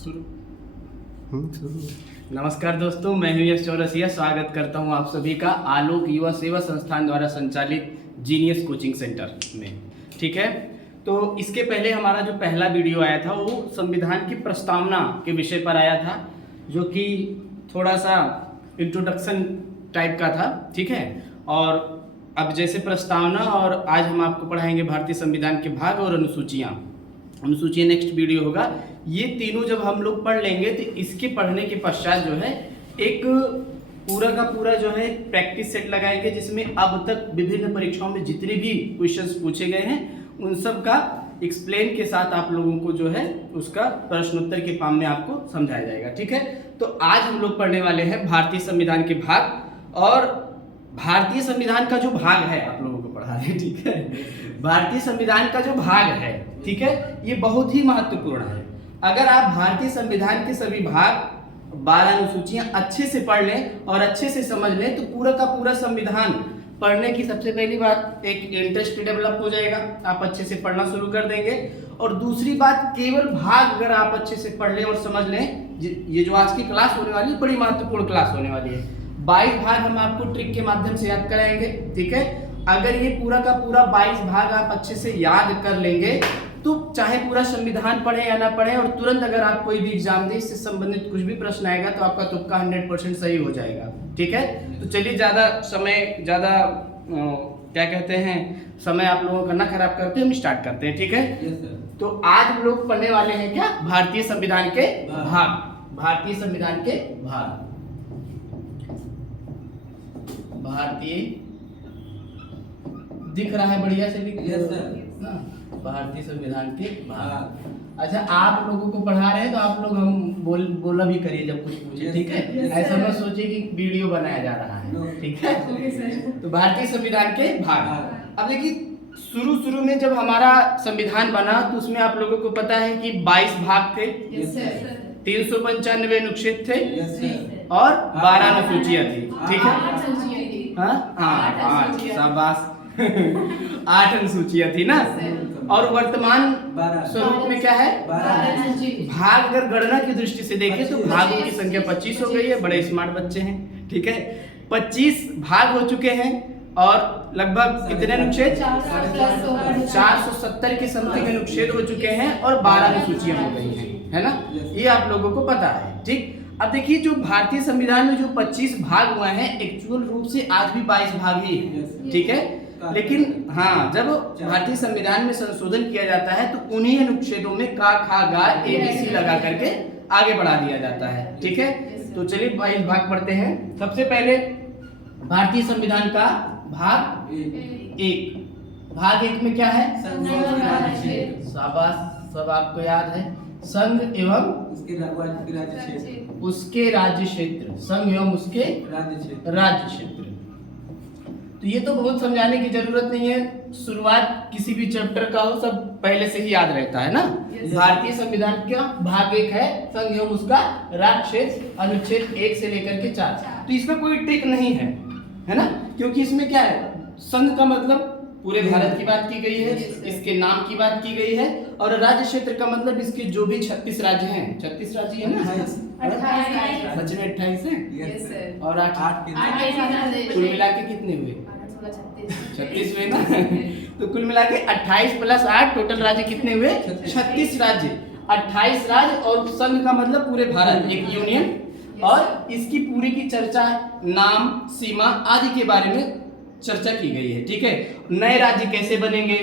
शुरू। नमस्कार दोस्तों, मैं हूं यश चौरसिया। स्वागत करता हूं आप सभी का आलोक युवा सेवा संस्थान द्वारा संचालित जीनियस कोचिंग सेंटर में। ठीक है, तो इसके पहले हमारा जो पहला वीडियो आया था वो संविधान की प्रस्तावना के विषय पर आया था, जो कि थोड़ा सा इंट्रोडक्शन टाइप का था। ठीक है, और अब जैसे प्रस्तावना और आज हम आपको पढ़ाएंगे भारतीय संविधान के भाग और अनुसूचियाँ। अनुसूची नेक्स्ट वीडियो होगा। ये तीनों जब हम लोग पढ़ लेंगे तो इसके पढ़ने के पश्चात जो है एक पूरा का पूरा जो है प्रैक्टिस सेट लगाएंगे, जिसमें अब तक विभिन्न परीक्षाओं में जितने भी क्वेश्चंस पूछे गए हैं उन सब का एक्सप्लेन के साथ आप लोगों को जो है उसका प्रश्नोत्तर के फॉर्म में आपको समझाया जाएगा। ठीक है, तो आज हम लोग पढ़ने वाले हैं भारतीय संविधान के भाग, और भारतीय संविधान का जो भाग है आप लोगों को पढ़ा रहे हैं। ठीक है, भारतीय संविधान का जो भाग है, ठीक है, ये बहुत ही महत्वपूर्ण है। अगर आप भारतीय संविधान के सभी भाग 12 अनुसूचियां अच्छे से पढ़ लें और अच्छे से समझ लें तो पूरा का पूरा संविधान पढ़ने की सबसे पहली बात एक इंटरेस्ट डेवलप हो जाएगा, आप अच्छे से पढ़ना शुरू कर देंगे। और दूसरी बात, केवल भाग अगर आप अच्छे से पढ़ लें और समझ लें, ये जो आज की क्लास होने वाली है बड़ी महत्वपूर्ण क्लास होने वाली है। 22 भाग हम आपको ट्रिक के माध्यम से याद कराएंगे। ठीक है, अगर ये पूरा का पूरा 22 भाग आप अच्छे से याद कर लेंगे तो चाहे पूरा संविधान पढ़े या ना पढ़े, और तुरंत अगर आप कोई भी एग्जाम दें इससे संबंधित कुछ भी प्रश्न आएगा तो आपका तुक्का 100% सही हो जाएगा। ठीक है, तो चलिए ज़्यादा क्या कहते हैं समय आप लोगों का ना खराब करते हम स्टार्ट करते हैं। ठीक है, तो आज हम लोग पढ़ने वाले हैं क्या, भारतीय संविधान के भाग। भारतीय संविधान के भाग, भारतीय दिख रहा है बढ़िया से ना, भारतीय संविधान के भाग। अच्छा, आप लोगों को पढ़ा रहे हैं तो आप लोग हम बोला भी करिए जब कुछ पूछे। ठीक है, ऐसा मत सोचिए कि वीडियो बनाया जा रहा है। ठीक है, तो भारतीय संविधान के भाग। अब देखिए, शुरू में जब हमारा संविधान बना तो उसमें आप लोगों को पता है कि 22 भाग थे, 395 अनुच्छेद थे और 12 अनुसूचियां थी। ठीक है, हाँ, शाबाश 8 अनुसूचियां थी ना। और वर्तमान स्वरूप में क्या है, भाग अगर गणना की दृष्टि से देखें तो भागों की संख्या 25 हो गई है। बड़े स्मार्ट बच्चे हैं। ठीक है, 25 भाग हो चुके हैं और लगभग कितने अनुच्छेद, 470 के समथिंग अनुच्छेद हो चुके हैं और 12 अनुसूचियां हो गई हैं, है ना, ये आप लोगों को पता है। ठीक, अब देखिए जो भारतीय संविधान में जो 25 भाग हुए हैं एक्चुअल रूप से आज भी 22 भाग ही है। ठीक है, लेकिन हाँ, जब भारतीय संविधान में संशोधन किया जाता है तो उन्हीं अनुच्छेदों में का खा गा ABC लगा करके आगे बढ़ा दिया जाता है। ठीक है, तो चलिए 22 भाग पढ़ते हैं। सबसे पहले भारतीय संविधान का भाग 1। भाग 1 में क्या है, शाबाश, सब आपको याद है, संघ एवं उसके राज्य क्षेत्र, संघ एवं उसके राज्य क्षेत्र। तो ये तो बहुत समझाने की जरूरत नहीं है, शुरुआत किसी भी चैप्टर का हो सब पहले से ही याद रहता है ना। भारतीय संविधान का भाग 1 है संघ एवं उसका राज्य क्षेत्र, अनुच्छेद 1 से लेकर के 4। तो इसमें कोई ट्रिक नहीं है ना, क्योंकि इसमें क्या है, संघ का मतलब पूरे भारत की बात की गई है, इसके नाम की बात की गई है, और राज्य क्षेत्र का मतलब इसके जो भी 36 राज्य हैं, 36 राज्य है ना, 28 में 28 है और 8 कुल मिला के कितने हुए, 36 हुए ना। तो कुल मिला के 28 + 8 टोटल राज्य कितने हुए, 36 राज्य, 28 राज्य, और संघ का मतलब पूरे भारत, एक यूनियन। और इसकी पूरी की चर्चा नाम, सीमा आदि के बारे में चर्चा की गई है। ठीक है, नए राज्य कैसे बनेंगे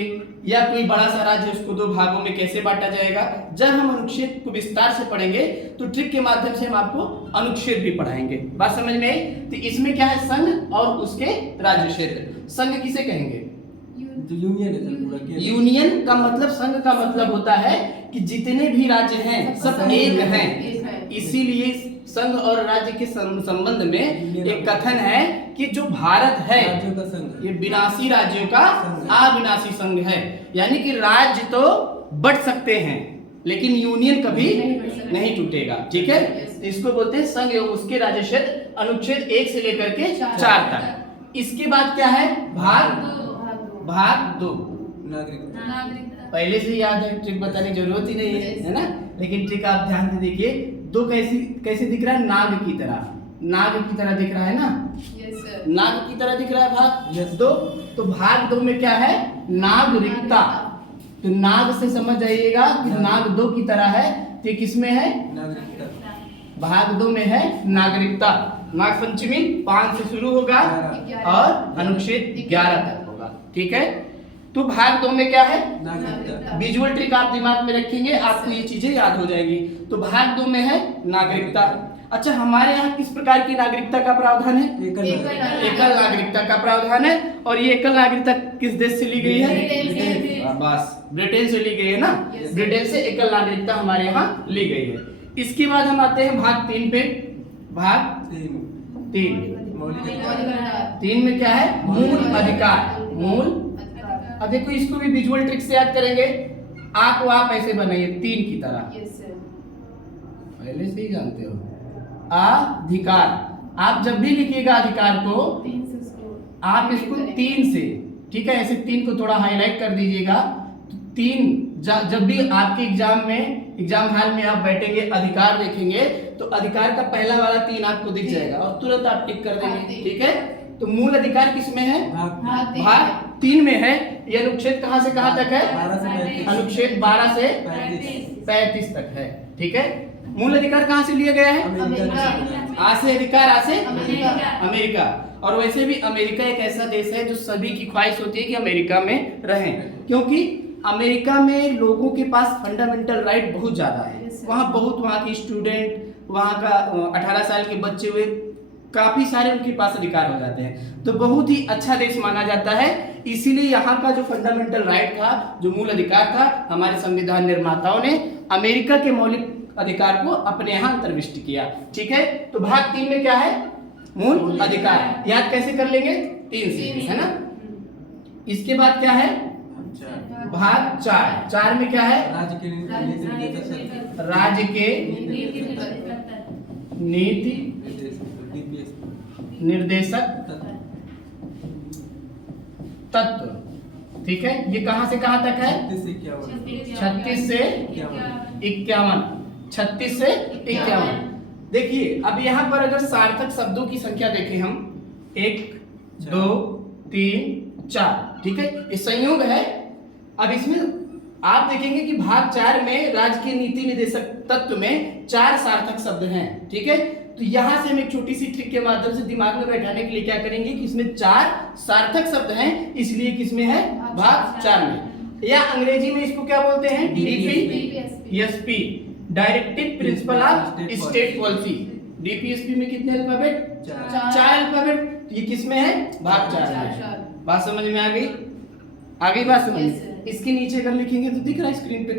या कोई बड़ा सा राज्य उसको 2 भागों में कैसे बांटा जाएगा। जब हम अनुच्छेद को विस्तार से पढ़ेंगे तो ट्रिक के माध्यम से हम आपको अनुच्छेद भी पढ़ाएंगे। बात समझ में आई? तो इसमें क्या है, संघ और उसके राज्य क्षेत्र। संघ किसे कहेंगे, यूनियन का मतलब, संघ का मतलब होता है कि जितने भी राज्य हैं सब एक हैं। इसीलिए संघ और राज्य के संबंध में एक कथन है कि जो भारत है ये 82 राज्यों का अविनाशी संघ है। यानी कि राज्य तो बढ़ सकते हैं लेकिन यूनियन कभी नहीं टूटेगा। ठीक है, इसको बोलते हैं संघ एवं उसके राज्य क्षेत्र, अनुच्छेद 1 से लेकर के 4 तक। इसके बाद क्या है, भाग 2 नागरिकता। पहले से याद है, ट्रिक बताने की जरूरत ही नहीं है ना। लेकिन ट्रिक आप ध्यान से देखिए, दो कैसे कैसे दिख रहा है, नाग की तरह, नाग की तरह दिख रहा है ना, यस सर, नाग की तरह दिख रहा है भाग Yes. दो। तो भाग दो में क्या है, नागरिकता। तो नाग से समझ जाइएगा कि नाग दो की तरह है, तो ये किसमें है, नागरिकता। भाग दो में है नागरिकता। नाग पंचमी 5 से शुरू होगा 11 और अनुच्छेद 11 तक होगा, ठीक है। तो भाग दो में क्या है, नागरिकता। विजुअल ट्रिक आप दिमाग में रखेंगे, आपको ये चीजें याद हो जाएगी। तो भाग दो में है नागरिकता। अच्छा, हमारे यहाँ किस प्रकार की नागरिकता का प्रावधान है, एकल नागरिकता का प्रावधान है। और ये एकल नागरिकता किस देश से ली गई है, ब्रिटेन। बस ब्रिटेन से ली गई है ना, Yes. ब्रिटेन से एकल नागरिकता हमारे यहाँ ली गई है। इसके बाद हम आते हैं भाग 3 पे। भाग 3 मौलिक अधिकार। 3 में क्या है, मूल अधिकार। मूल, अब देखो इसको भी विजुअल ट्रिक से याद करेंगे। आप को आप ऐसे बनाइए 3 की तरह, यस सर, पहले से ही जानते हो। अधिकार, आप जब भी लिखिएगा अधिकार को, 3 से इसको आप इसको 3 से, ठीक है, ऐसे 3 को थोड़ा हाईलाइट कर दीजिएगा। तो 3 जब भी आपके एग्जाम में, एग्जाम हॉल में आप बैठेंगे, अधिकार देखेंगे, तो अधिकार का पहला वाला 3 आपको दिख जाएगा और तुरंत आप टिक कर देंगे, ठीक है। तो मूल अधिकार किसमें है, भाग 3 में है। ये अनुच्छेद कहां से कहां तक है, 12 से 35। अनुच्छेद 12 से 35 तक है, ठीक है। मूल अधिकार कहां से लिया गया है, आ से अधिकार, आ से अमेरिका। और वैसे भी अमेरिका एक ऐसा देश है जो सभी की ख्वाहिश होती है कि अमेरिका में रहें, क्योंकि अमेरिका में लोगों के पास फंडामेंटल राइट बहुत ज्यादा है। वहाँ बहुत, वहाँ के स्टूडेंट, वहाँ का 18 साल के बच्चे हुए, काफी सारे उनके पास अधिकार हो जाते हैं। तो बहुत ही अच्छा देश माना जाता है। इसीलिए यहाँ का जो फंडामेंटल राइट था, जो मूल अधिकार था, हमारे संविधान निर्माताओं ने अमेरिका के मौलिक अधिकार को अपने यहाँ अंतर्विष्ट किया, ठीक है। तो भाग 3 में क्या है, मूल अधिकार। याद कैसे कर लेंगे, 3 से, है ना। इसके बाद क्या है, भाग 4 में क्या है, राज्य के नीति निर्देशक तत्व, ठीक है। ये कहां से कहां तक है, 36 से 51, 36 से 51। देखिए अब यहाँ पर अगर सार्थक शब्दों की संख्या देखें हम, 1 2 3 4, ठीक है, ये संयोग है। अब इसमें आप देखेंगे कि भाग 4 में राज्य के नीति निर्देशक तत्व में 4 सार्थक शब्द हैं, ठीक है। तो यहां से हम एक छोटी सी ट्रिक के माध्यम से दिमाग में बैठाने के लिए क्या करेंगे कि इसमें 4 सार्थक शब्द हैं, इसलिए किसमें है, भाग 4 में। या अंग्रेजी में इसको क्या बोलते हैं, DPSP, directive principle of state policy. DPSP में कितने अल्फाबेट, 4 अल्फाबेट। ये किसमें है, भाग 4 में। बात समझ में आ गई, आ गई बात समझ में। इसके नीचे अगर लिखेंगे तो दिख रहा है स्क्रीन पे,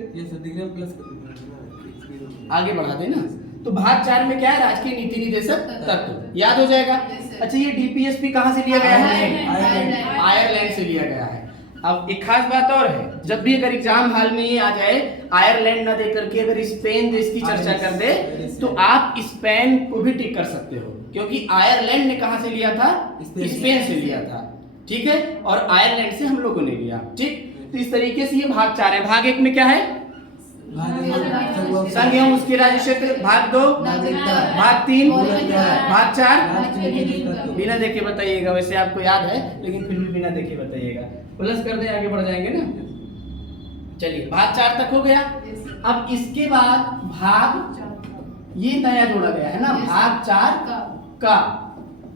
आगे बढ़ा देना। तो भाग 4 में क्या है, राजकीय नीति निर्देशक तत्व, याद हो जाएगा। अच्छा, ये डीपीएसपी कहां से लिया गया है, आयरलैंड से लिया गया है। अब एक खास बात और है, जब भी अगर एग्जाम हॉल में ये आ जाए आयरलैंड ना दे करके अगर स्पेन देश की चर्चा कर दे, तो आप स्पेन को भी टिक कर सकते हो, क्योंकि आयरलैंड ने कहां से लिया था, स्पेन से लिया था, ठीक है। और आयरलैंड से हम लोगों ने लिया, ठीक। तो इस तरीके से ये भाग 4 है। भाग 1 में क्या है, संघ एवं उसके राज्य क्षेत्र। भाग 2, भाग 3, भाग 4 बिना देखे बताइएगा, वैसे आपको याद है लेकिन फिर भी बिना देखे बताइएगा। प्लस कर दे, आगे बढ़ जाएंगे ना। चलिए भाग 4 तक हो गया। अब इसके बाद भाग, ये नया जोड़ा गया है ना, भाग 4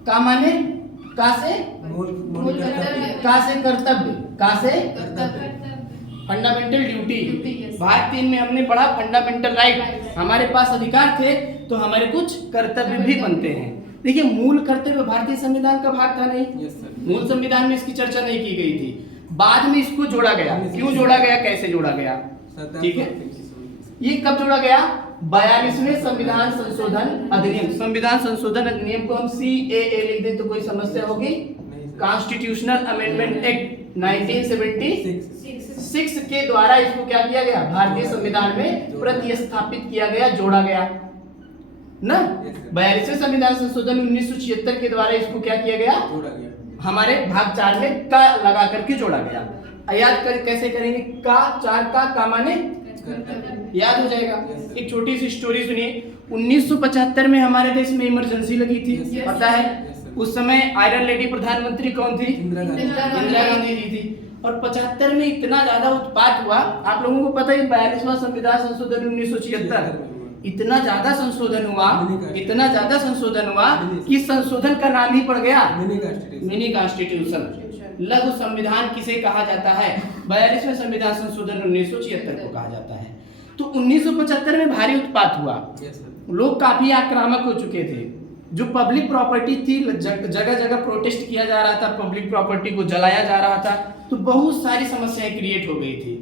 का माने का से कर्तव्य, का से फंडामेंटल ड्यूटी। भाग 3 में हमने पढ़ा फंडामेंटल राइट, हमारे पास अधिकार थे तो हमारे कुछ कर्तव्य भी बनते हैं। देखिए मूल कर्तव्य भारतीय संविधान का भाग था नहीं, मूल संविधान में इसकी चर्चा नहीं की गई थी, बाद में इसको जोड़ा गया। क्यों जोड़ा गया, कैसे जोड़ा गया, ठीक है। ये कब जोड़ा गया, 42वें संविधान संशोधन अधिनियम। संविधान संशोधन अधिनियम को हम CAA लिख दें तो कोई समस्या होगी। कॉन्स्टिट्यूशनल अमेंडमेंट एक्ट 1976 के द्वारा इसको क्या किया गया, भारतीय संविधान में प्रतिस्थापित किया गया, जोड़ा गया ना। 42वें संविधान संशोधन 1976 के द्वारा इसको क्या किया गया, हमारे भाग 4 में का लगा करके जोड़ा गया। याद कर कैसे करेंगे, का 4 का माने याद हो जाएगा। एक छोटी सी स्टोरी सुनिए। 1975 में हमारे देश में इमरजेंसी लगी थी, पता है? उस समय आयरन लेडी प्रधानमंत्री कौन थी? इंदिरा इंदिरा गांधी जी थी। और 75 में इतना ज्यादा उत्पात हुआ, आप लोगों को पता है 42वां संविधान संशोधन 1976, इतना ज्यादा संशोधन हुआ, इतना ज्यादा संशोधन हुआ कि संशोधन का नाम ही पड़ गया मिनी कॉन्स्टिट्यूशन। लघु संविधान किसे कहा जाता है? 42वें संविधान संशोधन 1976 को कहा जाता है। तो 1975 में भारी उत्पात हुआ, लोग काफी आक्रामक हो चुके थे। जो पब्लिक प्रॉपर्टी थी, जगह जगह प्रोटेस्ट किया जा रहा था, पब्लिक प्रॉपर्टी को जलाया जा रहा था, तो बहुत सारी समस्याएं क्रिएट हो गई थी।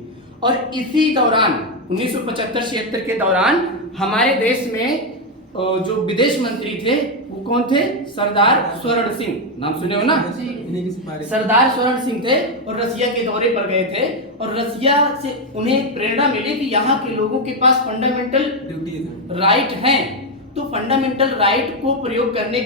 और इसी दौरान 1975-76 के दौरान हमारे देश में जो विदेश मंत्री थे वो कौन थे? सरदार स्वर्ण सिंह, नाम सुने हो ना? सरदार स्वर्ण सिंह थे और रसिया के दौरे पर गए थे। और रसिया से उन्हें प्रेरणा मिली कि यहाँ के लोगों के पास फंडामेंटल राइट हैं, तो फंडामेंटल राइट को प्रयोग करने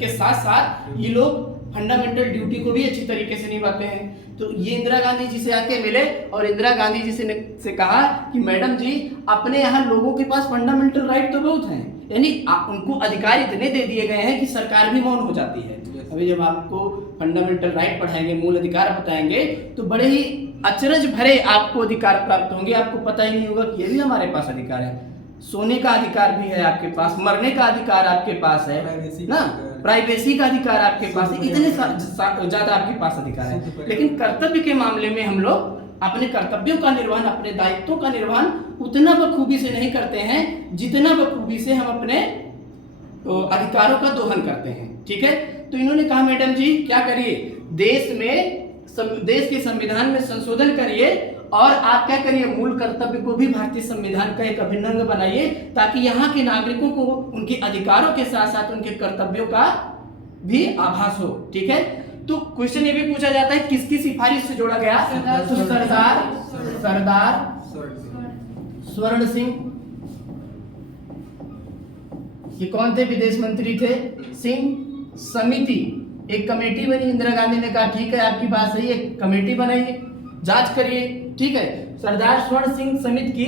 के साथ साथ ये लोग फंडामेंटल ड्यूटी को भी अच्छी तरीके से निभाते हैं। तो ये इंदिरा गांधी जी से आके मिले और इंदिरा गांधी जी से कहा कि मैडम जी, अपने यहाँ लोगों के पास फंडामेंटल राइट तो बहुत हैं, यानी उनको अधिकार इतने दे दिए गए हैं कि सरकार भी मौन हो जाती है। अभी जब आपको फंडामेंटल राइट पढ़ाएंगे, मूल अधिकार बताएंगे, तो बड़े ही अचरज भरे आपको अधिकार प्राप्त होंगे। आपको पता ही नहीं होगा कि ये भी हमारे पास अधिकार है। सोने का अधिकार भी है आपके पास, मरने का अधिकार आपके पास है ना, प्राइवेसी का अधिकार आपके पास है, इतने ज्यादा आपके पास अधिकार है। लेकिन कर्तव्य के मामले में हम लोग अपने कर्तव्यों का निर्वहन, अपने दायित्वों का निर्वहन उतना बखूबी से नहीं करते हैं जितना बखूबी से हम अपने अधिकारों का दोहन करते हैं। ठीक है, तो इन्होंने कहा मैडम जी क्या करिए, देश के संविधान में संशोधन करिए और आप क्या करिए, मूल कर्तव्य को भी भारतीय संविधान का एक अभिन्न अंग बनाइए, ताकि यहाँ के नागरिकों को उनके अधिकारों के साथ साथ उनके कर्तव्यों का भी आभास हो। ठीक है, तो क्वेश्चन ये भी पूछा जाता है किसकी सिफारिश से जोड़ा गया? तो सरदार स्वर्ण सिंह। ये कौन थे? विदेश मंत्री थे। सिंह समिति, एक कमेटी बनी। इंदिरा गांधी ने कहा ठीक है आपकी बात सही है, कमेटी बनाइए, जांच करिए। ठीक है, सरदार स्वर्ण सिंह समिति की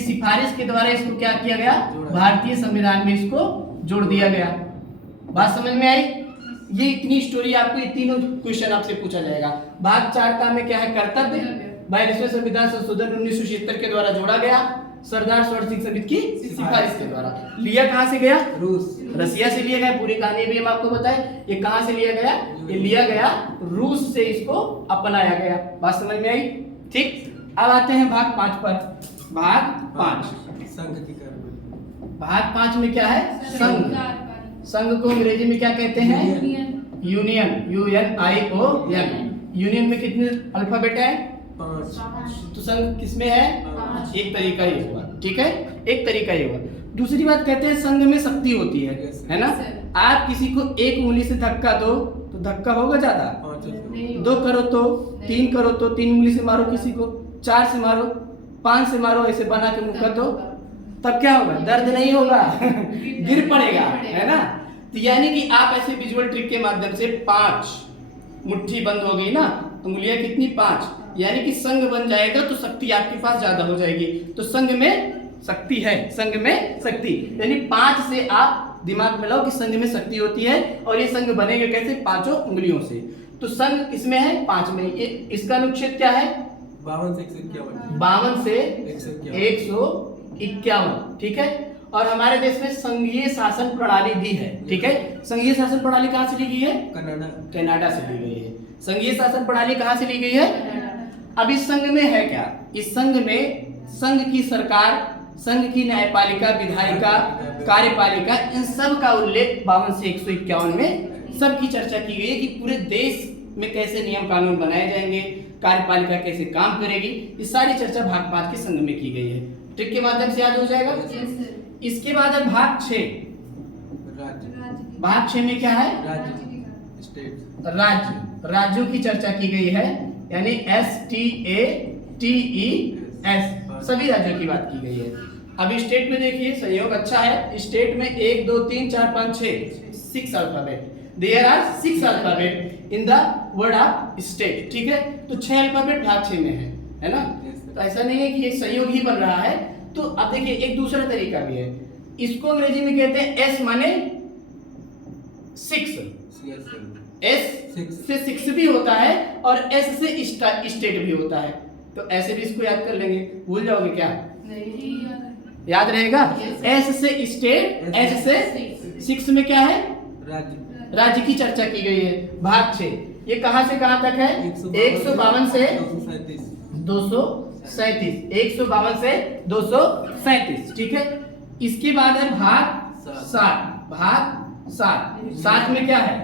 सिफारिश के द्वारा इसको क्या किया गया? भारतीय संविधान में इसको जोड़ दिया गया। बात समझ में आई? ये इतनी स्टोरी, आपको ये तीनों क्वेश्चन आपसे पूछा जाएगा। भाग 4 का में क्या है? कर्तव्य 42वें संविधान संशोधन 1976 के द्वारा जोड़ा गया, सरदार स्वर्ण सिंह समिति की सिफारिश के द्वारा। लिया कहां से गया? रसिया से लिया गया। पूरी कहानी भी हम आपको बताएं, ये कहां से लिया गया? ये लिया गया रूस से, इसको अपनाया गया। बात समझ में आई? ठीक, अब आते हैं भाग 5 पर। भाग 5 भाग 5 में क्या है? संघ। संघ को अंग्रेजी में क्या कहते हैं? Union, UNION। यूनियन में कितने अल्फाबेट है? 5। तो संघ किसमें है? एक तरीका ये हुआ। ठीक है, एक तरीका ये हुआ। दूसरी बात कहते हैं संघ में शक्ति होती है ना? आप किसी को एक उंगली से धक्का दो तो धक्का होगा ज्यादा, 2 करो तो, 3 करो तो, 3 उंगली से मारो किसी को, 4 से मारो, 5 से मारो, ऐसे बना के मुंह कर दो, तब क्या होगा? दर्द नहीं होगा गिर पड़ेगा, है ना? तो यानी कि आप ऐसे विजुअल ट्रिक के माध्यम से 5 मुट्ठी बंद हो गई ना, उंगलियां कितनी? 5, यानी कि संघ बन जाएगा तो शक्ति आपके पास ज्यादा हो जाएगी। तो संघ में शक्ति है, संघ में शक्ति, यानी 5 से आप दिमाग में लाओ कि संघ में शक्ति होती है। और ये संघ बनेगा कैसे? 5 उंगलियों से। तो संघ किसमें है? 5 में। ये इसका अनुच्छेद क्या है? 52 से 151। ठीक है, और हमारे देश में संघीय शासन प्रणाली भी है। ठीक है, संघीय शासन प्रणाली कहां से ली गई है? कनाडा से ली गई है। संघीय शासन प्रणाली कहां से ली गई है? अब इस संघ में है क्या? इस संघ में संघ की सरकार, संघ की न्यायपालिका, विधायिका, कार्यपालिका, इन सब का उल्लेख 52 से 151 में सबकी चर्चा की गई है कि पूरे देश में कैसे नियम कानून बनाए जाएंगे, कार्यपालिका कैसे काम करेगी, ये सारी चर्चा भाग 5 के संघ में की गई है। ट्रिक के माध्यम से याद हो जाएगा। इसके बाद है भाग 6। भाग 6 में क्या है? राज्यों की चर्चा की गई है, यानी STATES, सभी राज्यों की बात की गई है। अभी स्टेट में देखिए, संयोग अच्छा है। स्टेट में 1 2 3 4 5 6 alphabet. There are 6 alphabet in the word of state. ठीक है, तो 6 अल्फाबेट भाग 6 में है ना? तो ऐसा नहीं है कि ये संयोग ही बन रहा है। तो अब देखिए एक दूसरा तरीका भी है, इसको अंग्रेजी में कहते हैं एस माने 6, एस से 6 भी होता है और एस से स्टेट भी होता है। तो ऐसे भी इसको याद कर लेंगे, भूल जाओगे क्या? नहीं याद रहेगा। Yes. एस से स्टेट, एस से 6 में क्या है? राज्य की चर्चा की गई है। भाग 6 ये कहां से कहां तक है? 152 से 237, 152 से 237, ठीक है। इसके बाद है भाग 7, भाग 7 में क्या है?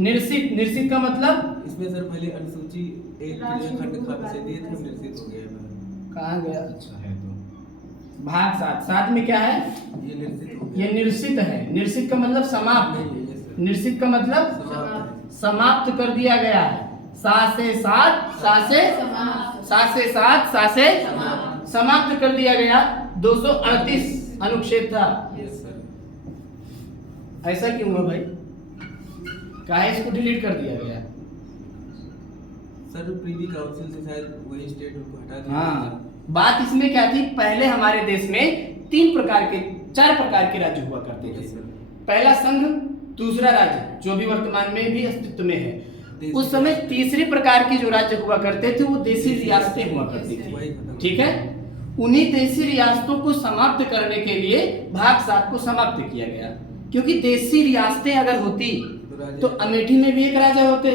निर्सित। निर्सित का मतलब इसमें सर पहले अनुसूची एक खंड खा से दिए थे, निर्सित हो गया है। कहाँ गया? अच्छा है तो भाग 7 में क्या है? ये निर्सित हो गया। ये निर्सित है। निर्सित का मतलब समाप्त। नहीं, ये सर निर्सित का मतलब समाप्त कर दिया गया है। 7 से 7, 7 से 7, 7 से समाप्त कर दिया गया। 238 अनुच्छेद था। Yes sir. ऐसा क्यों हुआ भाई? काहे इसको डिलीट कर दिया गया? सर प्रीवी काउंसिल से शायद वही स्टेट को हटा दिया। हाँ, बात इसमें क्या थी, पहले हमारे देश में 4 प्रकार के राज्य हुआ करते यस थे। सर। पहला संघ, दूसरा राज्य जो भी वर्तमान में भी अस्तित्व में है। उस समय तीसरे प्रकार के जो राज्य हुआ करते थे वो देशी रियासतें हुआ करती थी, ठीक है। उन्हीं देशी रियासतों को समाप्त करने के लिए भाग 7 को समाप्त किया गया, क्योंकि देशी रियासतें अगर होती तो अमेठी में भी एक राजा होते,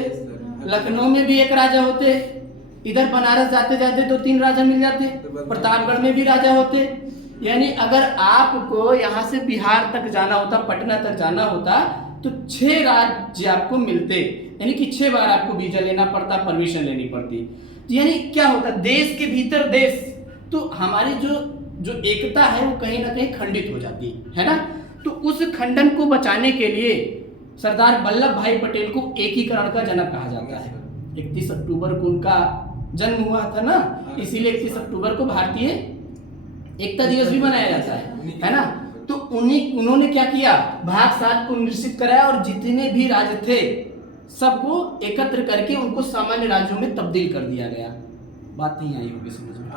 लखनऊ में भी एक राजा होते, इधर बनारस जाते जाते 2-3 राजा मिल जाते, प्रतापगढ़ में भी राजा होते। यानी अगर आपको यहाँ से बिहार तक जाना होता, पटना तक जाना होता तो 6 राज्य आपको मिलते, यानी कि 6 बार आपको वीजा लेना पड़ता, परमिशन लेनी पड़ती। यानी क्या होता, देश के भीतर देश, तो हमारी जो एकता है वो कहीं ना कहीं खंडित हो जाती है ना। तो उस खंडन को बचाने के लिए सरदार वल्लभ भाई पटेल को एकीकरण का जनक कहा जाता है। 31 अक्टूबर को उनका जन्म हुआ था ना, इसीलिए 31 अक्टूबर को भारतीय एकता दिवस भी मनाया जाता है ना। तो उन्होंने क्या किया, भाग 7 को निश्चित कराया और जितने भी राज्य थे सबको एकत्र करके उनको सामान्य राज्यों में तब्दील कर दिया गया। बात नहीं आई होगी समझ में?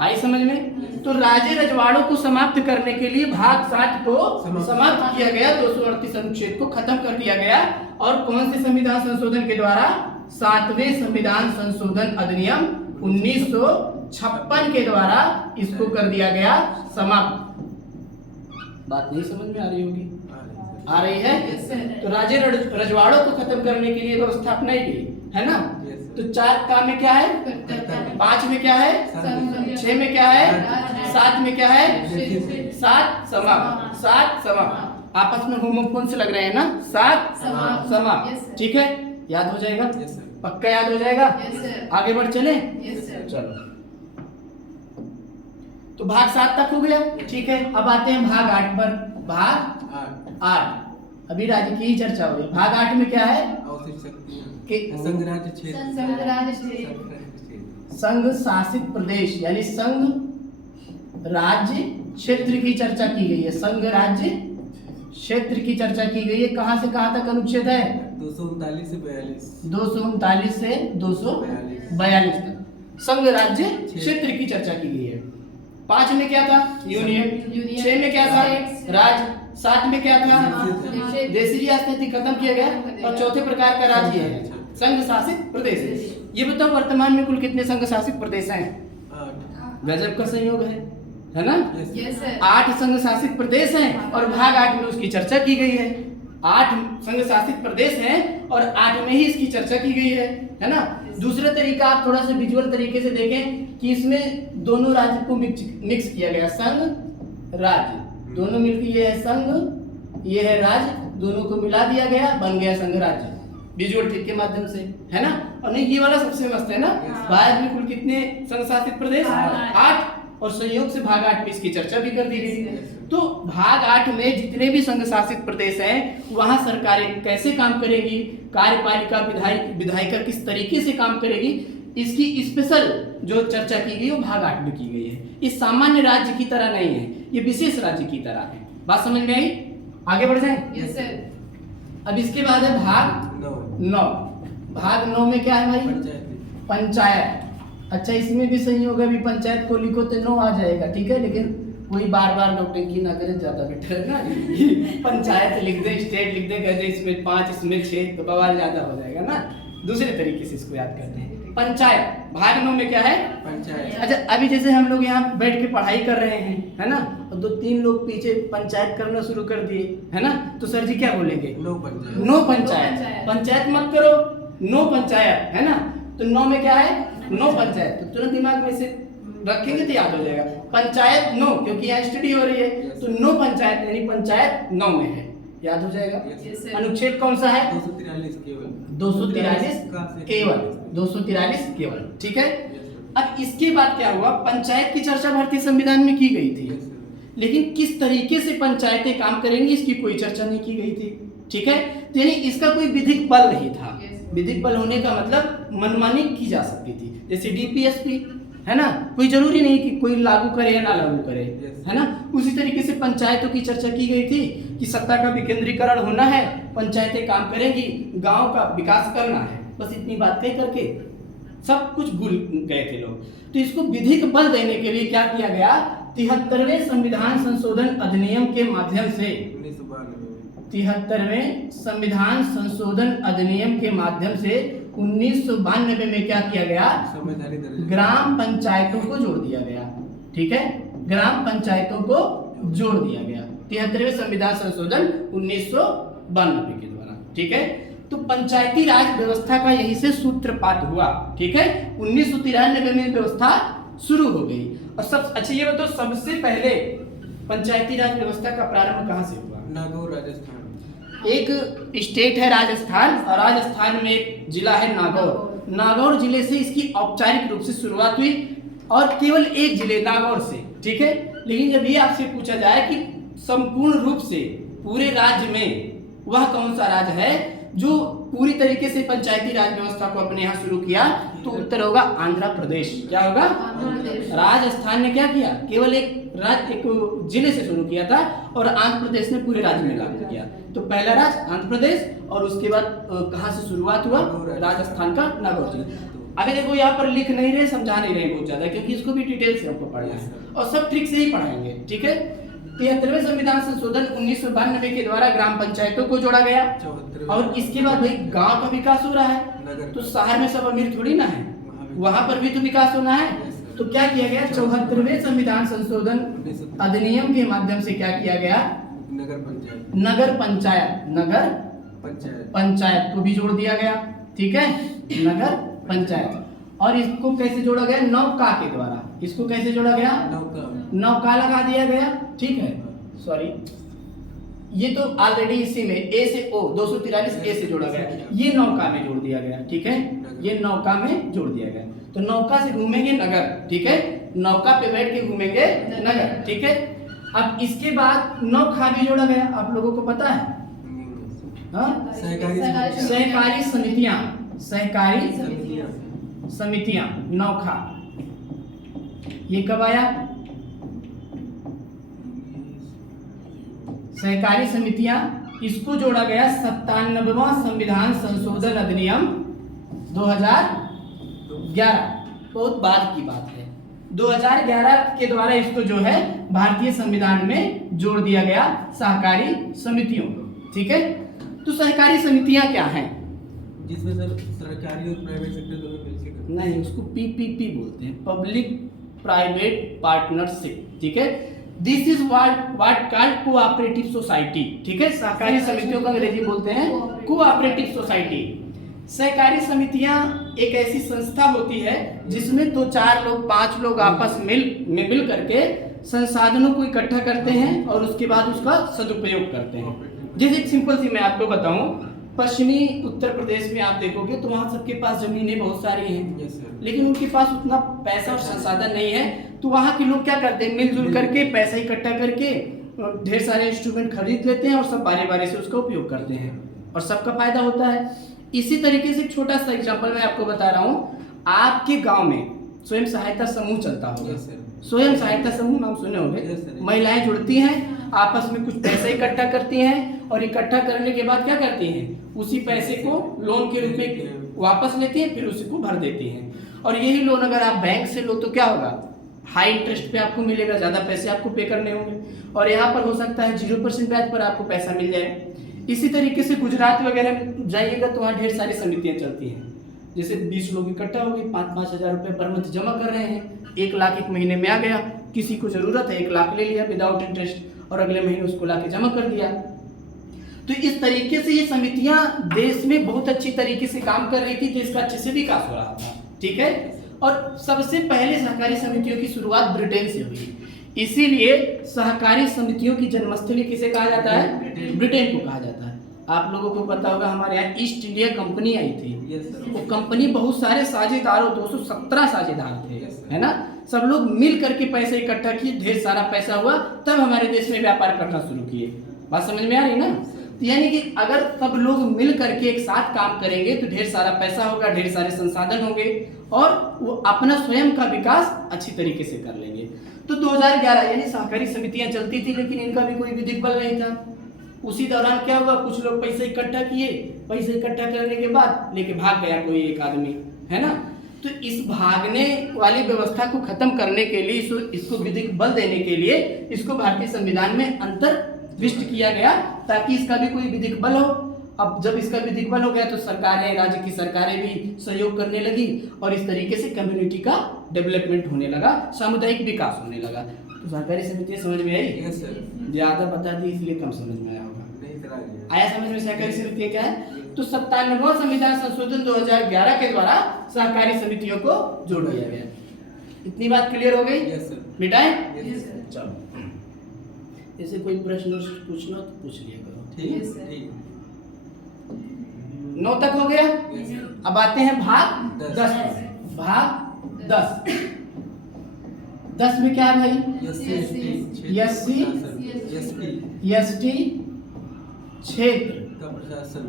आई समझ में? तो राज्य रजवाड़ों को समाप्त करने के लिए भाग 7 को समाप्त किया गया, 238 अनुच्छेद को खत्म कर दिया गया। और कौन से संविधान संशोधन के द्वारा? 7वें संविधान संशोधन अधिनियम 1956 के द्वारा इसको कर दिया गया समाप्त। बात नहीं समझ में आ रही होगी? आ रही है? तो राज्य रजवाड़ों को खत्म करने के लिए व्यवस्था अपनाई गई है ना। तो 4 काम में क्या है? 5 में क्या है? 6 में क्या है? 7 में क्या है? 7 समाप्त, 7 समाप्त। आपस में होमोफोन से लग रहे हैं ना, 7 समाप्त, ठीक है। याद हो जाएगा? पक्का याद हो जाएगा? आगे बढ़ चले? चलो, तो भाग 7 तक हो गया, ठीक है। अब आते हैं भाग 8 पर। भाग 8 अभी राज्य की ही चर्चा हो रही। भाग 8 में क्या है? संघ शासित प्रदेश, यानी संघ राज्य क्षेत्र की चर्चा की गई है। संघ राज्य क्षेत्र की चर्चा की गई है। कहां से कहां तक अनुच्छेद है? 239 से 42। 239 से 242 तक संघ राज्य क्षेत्र की चर्चा की गई है। 5 में क्या था? यूनियन। 6 में क्या था? राज्य। 7 में क्या था? देशी रियासतें खत्म किया गया। और चौथे प्रकार का राज्य है संघ शासित प्रदेश। ये बताओ वर्तमान में कुल कितने संघ शासित प्रदेश हैं? 8। गजब का संयोग है ना। Yes sir. 8 संघ शासित प्रदेश हैं और भाग 8 में उसकी चर्चा की गई है। 8 संघ शासित प्रदेश हैं और 8 में ही इसकी चर्चा की गई है ना। दूसरा तरीका आप थोड़ा सा विजुअल तरीके से देखें कि इसमें दोनों राज्य को मिक्स किया गया, संघ राज्य दोनों मिलकर ये है संघ, ये है राज्य, दोनों को मिला दिया गया, बन गया संघ राज्य विजुअल ट्रिक के माध्यम से, है ना। और नहीं ये वाला सबसे मस्त है ना। भारत में कुल कितने संघ शासित प्रदेश? 8 और संयोग से भाग 8 में इसकी चर्चा भी कर दी गई। तो भाग 8 में जितने भी संघ शासित प्रदेश हैं वहां सरकारें कैसे काम करेगी, कार्यपालिका विधायिका किस तरीके से काम करेगी, इसकी स्पेशल जो चर्चा की गई वो भाग 8 में की गई है। ये सामान्य राज्य की तरह नहीं है, ये विशेष राज्य की तरह है। बात समझ में आई? आगे बढ़ जाए? Yes sir. अब इसके बाद है भाग 9। भाग 9 में क्या है भाई? पंचायत अच्छा इसमें भी सही होगा, भी पंचायत को लिखो तो 9 आ जाएगा, ठीक है। लेकिन वही बार बार नौटंकी ना करें, ज्यादा बेटर है ना। पंचायत लिख दे, स्टेट लिख दे, कहते इसमें 5 इसमें 6, तो बवाल ज्यादा हो जाएगा ना। दूसरे तरीके से इसको याद करते हैं। पंचायत भाग 9 में क्या है? पंचायत। अच्छा अभी जैसे हम लोग यहाँ बैठ के पढ़ाई कर रहे हैं, है ना, और 2-3 लोग पीछे पंचायत करना शुरू कर दिए, है ना, तो सर जी क्या बोलेंगे? नो पंचायत। नो पंचायत, पंचायत मत करो, नो पंचायत, है ना। तो 9 में क्या है? नो पंचायत। तो तुरंत दिमाग में से रखेंगे तो याद हो जाएगा। पंचायत नो, क्योंकि यहाँ स्टडी हो रही है, तो नो पंचायत यानी पंचायत 9 में है, याद हो जाएगा। अनुच्छेद कौन सा है? 243 केवल। 243 केवल, 243 केवल, ठीक है। अब इसके बाद क्या हुआ? पंचायत की चर्चा भारतीय संविधान में की गई थी, लेकिन किस तरीके से पंचायतें काम करेंगी इसकी कोई चर्चा नहीं की गई थी, ठीक है। तो यानी इसका कोई विधिक बल नहीं था। विधिक बल होने का मतलब मनमानी की जा सकती थी, जैसे डीपीएसपी, है ना, कोई जरूरी नहीं कि कोई लागू करे या ना लागू करे, है ना। उसी तरीके से पंचायतों की चर्चा की गई थी कि सत्ता का विकेंद्रीकरण होना है, पंचायतें काम करेंगी, गांव का विकास करना है, बस इतनी बात कह करके सब कुछ भूल गए थे लोग। तो इसको विधिक बल देने के लिए क्या किया गया? 73वें संविधान संशोधन अधिनियम के माध्यम से 73वें संविधान संशोधन अधिनियम के माध्यम से 1992 में क्या किया गया? ग्राम पंचायतों को जोड़ दिया गया, ठीक है, ग्राम पंचायतों को जोड़ दिया गया 73वें संविधान संशोधन 1992 के द्वारा, ठीक है। तो पंचायती राज व्यवस्था का यहीं से सूत्रपात हुआ, ठीक है। 1993 में व्यवस्था शुरू हो गई। और सब अच्छा ये बताओ, सबसे पहले पंचायती राज व्यवस्था का प्रारंभ कहाँ से हुआ? नागौर, राजस्थान। एक स्टेट है राजस्थान, और राजस्थान में एक जिला है नागौर। नागौर जिले से इसकी औपचारिक रूप से शुरुआत हुई, और केवल एक जिले नागौर से, ठीक है। लेकिन जब ये आपसे पूछा जाए कि संपूर्ण रूप से पूरे राज्य में वह कौन सा राज्य है जो पूरी तरीके से पंचायती राज व्यवस्था को अपने यहाँ शुरू किया, तो उत्तर होगा आंध्र प्रदेश। क्या होगा? राजस्थान ने क्या किया? केवल एक जिले से शुरू किया था, और आंध्र प्रदेश ने पूरे राज्य में लागू किया। तो पहला राज्य आंध्र प्रदेश, और उसके बाद कहाँ से शुरुआत हुआ? राजस्थान का नागौर जिला। अभी देखो यहाँ पर लिख नहीं रहे, समझा नहीं रहे बहुत ज्यादा, क्योंकि इसको भी डिटेल से हमको पढ़ना है, और सब ट्रिक से ही पढ़ाएंगे, ठीक है। 73वें संविधान संशोधन 1992 के द्वारा ग्राम पंचायतों को जोड़ा गया, और इसके बाद भाई गांव का विकास हो रहा है, तो शहर में सब अमीर थोड़ी ना है, वहां पर भी तो विकास होना है। तो क्या किया गया? 74वें संविधान संशोधन अधिनियम के माध्यम से क्या किया गया? नगर पंचायत को भी जोड़ दिया गया, ठीक है, नगर पंचायत। और इसको कैसे जोड़ा गया? नौका के द्वारा। इसको कैसे जोड़ा गया? नौका लगा दिया गया, ठीक है। सॉरी, ये तो ऑलरेडी इसी में ए से ओ 243 ए से जोड़ा गया, ये नौका में जोड़ दिया गया, ठीक है, ये नौका में जोड़ दिया गया। तो नौका से घूमेंगे नगर, ठीक है, नौका पे बैठ के घूमेंगे नगर, ठीक है। अब इसके बाद नौखा भी जोड़ा गया, आप लोगों को पता है, हाँ, सहकारी समितियां, नौखा, ये कब आया? सहकारी समितियां, इसको जोड़ा गया 97वां संविधान संशोधन अधिनियम 2011, बहुत बाद की बात है। 2011 के द्वारा इसको जो है भारतीय संविधान में जोड़ दिया गया, सहकारी समितियों को, ठीक है। तो सहकारी समितियां क्या हैं? जिसमें सरकारी और प्राइवेट सेक्टर दोनों मिलकर नहीं, उसको पीपीपी बोलते हैं, पब्लिक प्राइवेट पार्टनरशिप, ठीक है। This is what called cooperative society, ठीक है। सहकारी समितियों को अंग्रेजी बोलते हैं कोऑपरेटिव सोसाइटी। सहकारी समितियां एक ऐसी संस्था होती है जिसमें 2-4 लोग 5 लोग आपस में मिल करके संसाधनों को इकट्ठा करते हैं और उसके बाद उसका सदुपयोग करते हैं। जैसे एक सिंपल सी मैं आपको बताऊं, पश्चिमी उत्तर प्रदेश में आप देखोगे तो वहाँ सबके पास जमीनें बहुत सारी हैं, लेकिन उनके पास उतना पैसा और संसाधन नहीं है। तो वहाँ के लोग क्या करते हैं? मिलजुल करके पैसा इकट्ठा करके ढेर सारे इंस्ट्रूमेंट खरीद लेते हैं और सब बारी बारी से उसका उपयोग करते हैं और सबका फायदा होता है। इसी तरीके से एक छोटा सा एग्जाम्पल मैं आपको बता रहा हूँ। आपके गाँव में स्वयं सहायता समूह चलता होगा, स्वयं सहायता समूह नाम सुने होंगे। महिलाएं जुड़ती हैं, आपस में कुछ पैसे इकट्ठा करती हैं और इकट्ठा करने के बाद क्या करती हैं? उसी पैसे को लोन के रूप में वापस लेती हैं, फिर उसी को भर देती हैं। और यही लोन अगर आप बैंक से लो तो क्या होगा, हाई इंटरेस्ट पे आपको मिलेगा, ज़्यादा पैसे आपको पे करने होंगे। और यहाँ पर हो सकता है 0% ब्याज पर आपको पैसा मिल जाए। इसी तरीके से गुजरात वगैरह में जाइएगा तो वहाँ ढेर सारी समितियाँ चलती हैं। जैसे 20 लोग इकट्ठा हो गए, 5-5 हज़ार रुपये पर मंथ जमा कर रहे हैं, 1 लाख एक महीने में आ गया। किसी को ज़रूरत है 1 लाख ले लिया विदाउट इंटरेस्ट और अगले महीने उसको ला के जमा कर दिया। तो इस तरीके से ये समितियां देश में बहुत अच्छी तरीके से काम कर रही थी, देश का अच्छे से विकास हो रहा था। ठीक है, और सबसे पहले सहकारी समितियों की शुरुआत ब्रिटेन से हुई, इसीलिए सहकारी समितियों की जन्मस्थली किसे कहा जाता है, ब्रिटेन को कहा जाता है। आप लोगों को पता होगा हमारे यहाँ ईस्ट इंडिया कंपनी आई थी, वो कंपनी बहुत सारे साझेदारों 217 साझेदार थे, है ना, सब लोग मिल करके पैसे इकट्ठा किए, ढेर सारा पैसा हुआ, तब हमारे देश में व्यापार करना शुरू किए। बात समझ में आ रही ना? तो यानी कि अगर सब लोग मिल करके एक साथ काम करेंगे तो ढेर सारा पैसा होगा, ढेर सारे संसाधन होंगे और वो अपना स्वयं का विकास अच्छी तरीके से कर लेंगे। तो 2011 यानी सहकारी समितियां चलती थी, लेकिन इनका भी कोई विधिक बल नहीं था। उसी दौरान क्या हुआ, कुछ लोग पैसे इकट्ठा किए, पैसे इकट्ठा करने के बाद लेके भाग गया कोई एक आदमी, है ना। तो इस भागने वाली व्यवस्था को खत्म करने के लिए, इसको विधिक बल देने के लिए इसको भारतीय संविधान में अंतर्विष्ट किया गया ताकि इसका भी कोई विधिक बल हो। अब जब इसका विधिक बल हो गया तो सरकारें, राज्य की सरकारें भी सहयोग करने लगी और इस तरीके से कम्युनिटी का डेवलपमेंट होने लगा, सामुदायिक विकास होने लगा। तो सहकारी समितियां समझ में आई? Yes sir. ज्यादा बता दी इसलिए कम समझ में आया होगा। नहीं सर, आ गया। आया समझ में सहकारी समितियां क्या है? तो 97वां संविधान संशोधन 2011 के द्वारा सहकारी समितियों को जोड़ दिया गया। इतनी बात क्लियर हो गई? Yes sir. मिटाएं? Yes sir. चलो, जैसे कोई प्रश्न पूछना तो पूछ लिया करो। ठीक यस सर। ठीक। 9 तक हो गया। Yes sir. अब आते हैं भाग 10 10 पर। भाग 10 10 में क्या है भाई? एससी एसटी क्षेत्र का प्रशासन,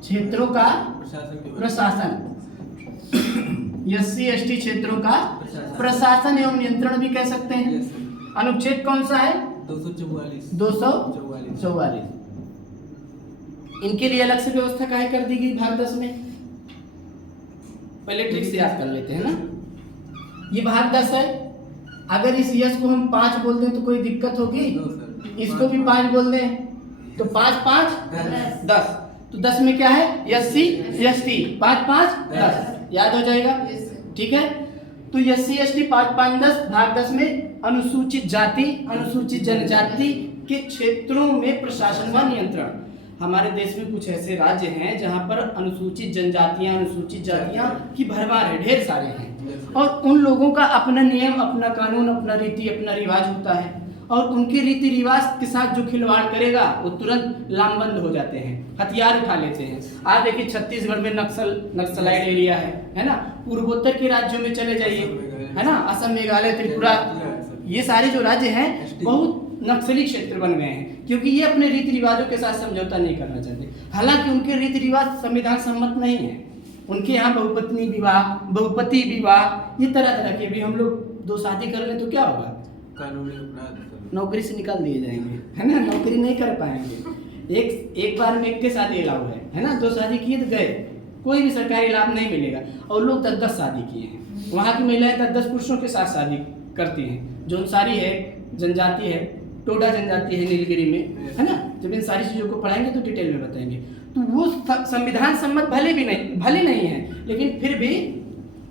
क्षेत्रों का प्रशासन के बारे प्रशासन, एससी एसटी क्षेत्रों का प्रशासन। प्रशासन एवं नियंत्रण भी कह सकते में। हैं। Yes sir. अनुच्छेद कौन सा है? 244। 244। इनके लिए अलग से व्यवस्था काहे कर दी गई भाग 10 में? पहले ठीक से याद कर लेते हैं ना। ये भाग 10 है, अगर इस यस को हम 5 बोल दें तो कोई दिक्कत होगी? No sir. इसको भी 5 बोल दें तो 5 5 10। तो 10 में क्या है? एससी एसटी 5 5 10 याद हो जाएगा। ठीक है, तो एससी एसटी 5 5 10 भाग 10 में अनुसूचित जाति अनुसूचित जनजाति के क्षेत्रों में प्रशासन व नियंत्रण। हमारे देश में कुछ ऐसे राज्य हैं जहां पर अनुसूचित जनजातियां अनुसूचित जातियां की भरमार है, ढेर सारे हैं, और उन लोगों का अपना नियम, अपना कानून, अपना रीति, अपना रिवाज होता है, और उनके रीति रिवाज के साथ जो खिलवाड़ करेगा वो तुरंत लामबंद हो जाते हैं, हथियार उठा लेते हैं। आज देखिए छत्तीसगढ़ में नक्सलाइट एरिया है ना, पूर्वोत्तर के राज्यों में चले जाइए, है ना, असम, मेघालय, त्रिपुरा, ये सारे जो राज्य हैं बहुत नक्सली क्षेत्र बन गए हैं, क्योंकि ये अपने रीति रिवाजों के साथ समझौता नहीं करना चाहते। हालांकि उनके रीति रिवाज संविधान सम्मत नहीं है, उनके यहाँ बहुपत्नी विवाह, बहुपति विवाह, ये तरह तरह के भी, हम लोग 2 शादी कर ले तो क्या होगा? कानूनी अपराध सर। नौकरी से निकाल दिए जाएंगे, है ना, नौकरी नहीं कर पाएंगे। एक बार में एक के शादी अलाउ है ना, 2 शादी किए तो गए, कोई भी सरकारी लाभ नहीं मिलेगा। और लोग 10-10 शादी किए हैं, वहाँ की महिलाएं 10-10 पुरुषों के साथ शादी करती हैं। जौनसारी है, जनजाति है, टोडा जनजाति है नीलगिरी में, है ना। जब इन सारी चीज़ों को पढ़ाएंगे तो डिटेल में बताएंगे। तो वो संविधान सम्मत भले नहीं है, लेकिन फिर भी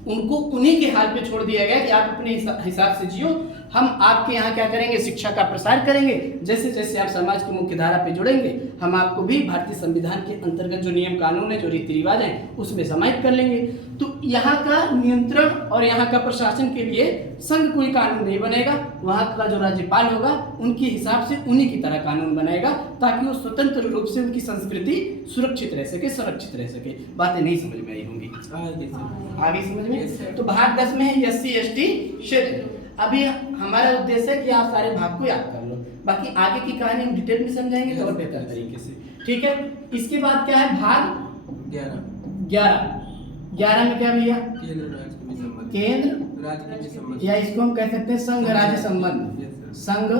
उनको उन्हीं के हाल पे छोड़ दिया गया कि आप अपने हिसाब से जियो, हम आपके यहाँ क्या करेंगे, शिक्षा का प्रसार करेंगे। जैसे जैसे आप समाज की मुख्य धारा पे जुड़ेंगे, हम आपको भी भारतीय संविधान के अंतर्गत जो नियम कानून है, जो रीति रिवाज हैं, उसमें समाहित कर लेंगे। तो यहाँ का नियंत्रण और यहाँ का प्रशासन के लिए संघ कोई कानून नहीं बनेगा, वहाँ का जो राज्यपाल होगा उनके हिसाब से उन्हीं की तरह कानून बनाएगा, ताकि वो स्वतंत्र रूप से उनकी संस्कृति सुरक्षित रह सके, संरक्षित रह सके। बातें नहीं समझ में आई होंगी, आगे समझ में। तो भाग 10 में है एससी एसटी क्षेत्र। अभी हमारा उद्देश्य है कि आप सारे भाग को याद कर लो, बाकी आगे की कहानी हम डिटेल में समझाएंगे तो और बेहतर तरीके से। ठीक है, इसके बाद क्या है? भाग 11 में क्या भैया? केंद्र राज्य संबंध, या इसको हम कह सकते हैं संघ राज्य संबंध, संघ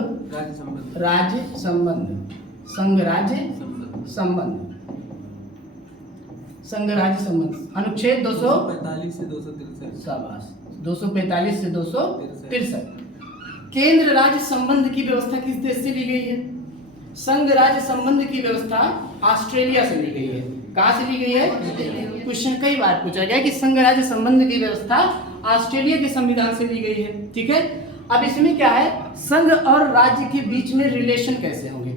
राज्य संबंध, संघ राज्य संबंध, संघ राज्य संबंध अनुच्छेद 245 से 263। शाबाश 245 से 263। केंद्र राज्य संबंध की व्यवस्था किस देश से ली गई है? संघ राज्य संबंध की व्यवस्था ऑस्ट्रेलिया से ली गई है। कहाँ से ली गई है? क्वेश्चन कई बार पूछा गया कि संघ राज्य संबंध की व्यवस्था ऑस्ट्रेलिया के संविधान से ली गई है। ठीक है, अब इसमें क्या है, संघ और राज्य के बीच में रिलेशन कैसे होंगे,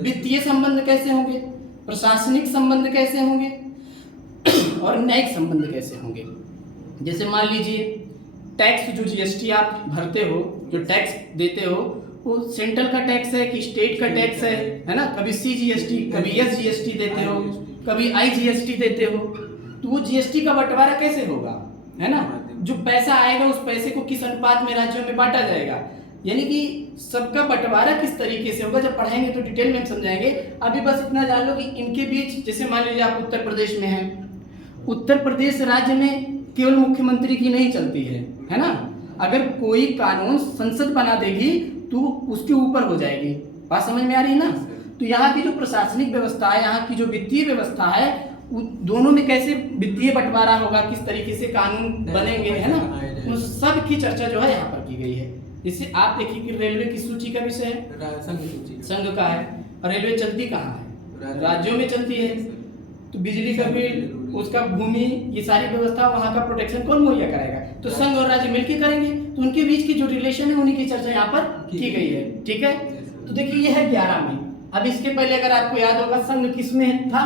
वित्तीय संबंध कैसे होंगे, प्रशासनिक संबंध कैसे होंगे और न्यायिक संबंध कैसे होंगे। जैसे मान लीजिए टैक्स जो जीएसटी आप भरते हो, जो टैक्स देते हो, वो सेंट्रल का टैक्स है कि स्टेट का टैक्स है ना। कभी सीजीएसटी, कभी एसजीएसटी देते हो, कभी आईजीएसटी देते हो, तो वो जीएसटी का बंटवारा कैसे होगा, है ना। जो पैसा आएगा उस पैसे को किस अनुपात में राज्यों में बांटा जाएगा, यानी कि सबका बंटवारा किस तरीके से होगा, जब पढ़ाएंगे तो डिटेल में हम समझाएंगे। अभी बस इतना जान लो कि इनके बीच, जैसे मान लीजिए आप उत्तर प्रदेश में हैं, उत्तर प्रदेश राज्य में केवल मुख्यमंत्री की नहीं चलती है ना। अगर कोई कानून संसद बना देगी तो उसके ऊपर हो जाएगी। बात समझ में आ रही है ना। तो यहाँ की जो प्रशासनिक व्यवस्था है, यहाँ की जो वित्तीय व्यवस्था है, दोनों में कैसे वित्तीय बंटवारा होगा, किस तरीके से कानून बनेंगे, है ना, उन सब की चर्चा जो है यहाँ पर की गई है। जैसे आप देखिए कि रेलवे किस सूची का विषय है, संघ का है, और रेलवे चलती कहाँ है, राज्यों में चलती है। तो बिजली का बिल, उसका भूमि, ये सारी व्यवस्था, वहाँ का प्रोटेक्शन कौन मुहैया कराएगा, तो संघ और राज्य मिलकर करेंगे। तो उनके बीच की जो रिलेशन है उन्हीं की चर्चा यहाँ पर की गई है। ठीक है, तो देखिए ये है 11 में। अब इसके पहले अगर आपको याद होगा, संघ किस में था?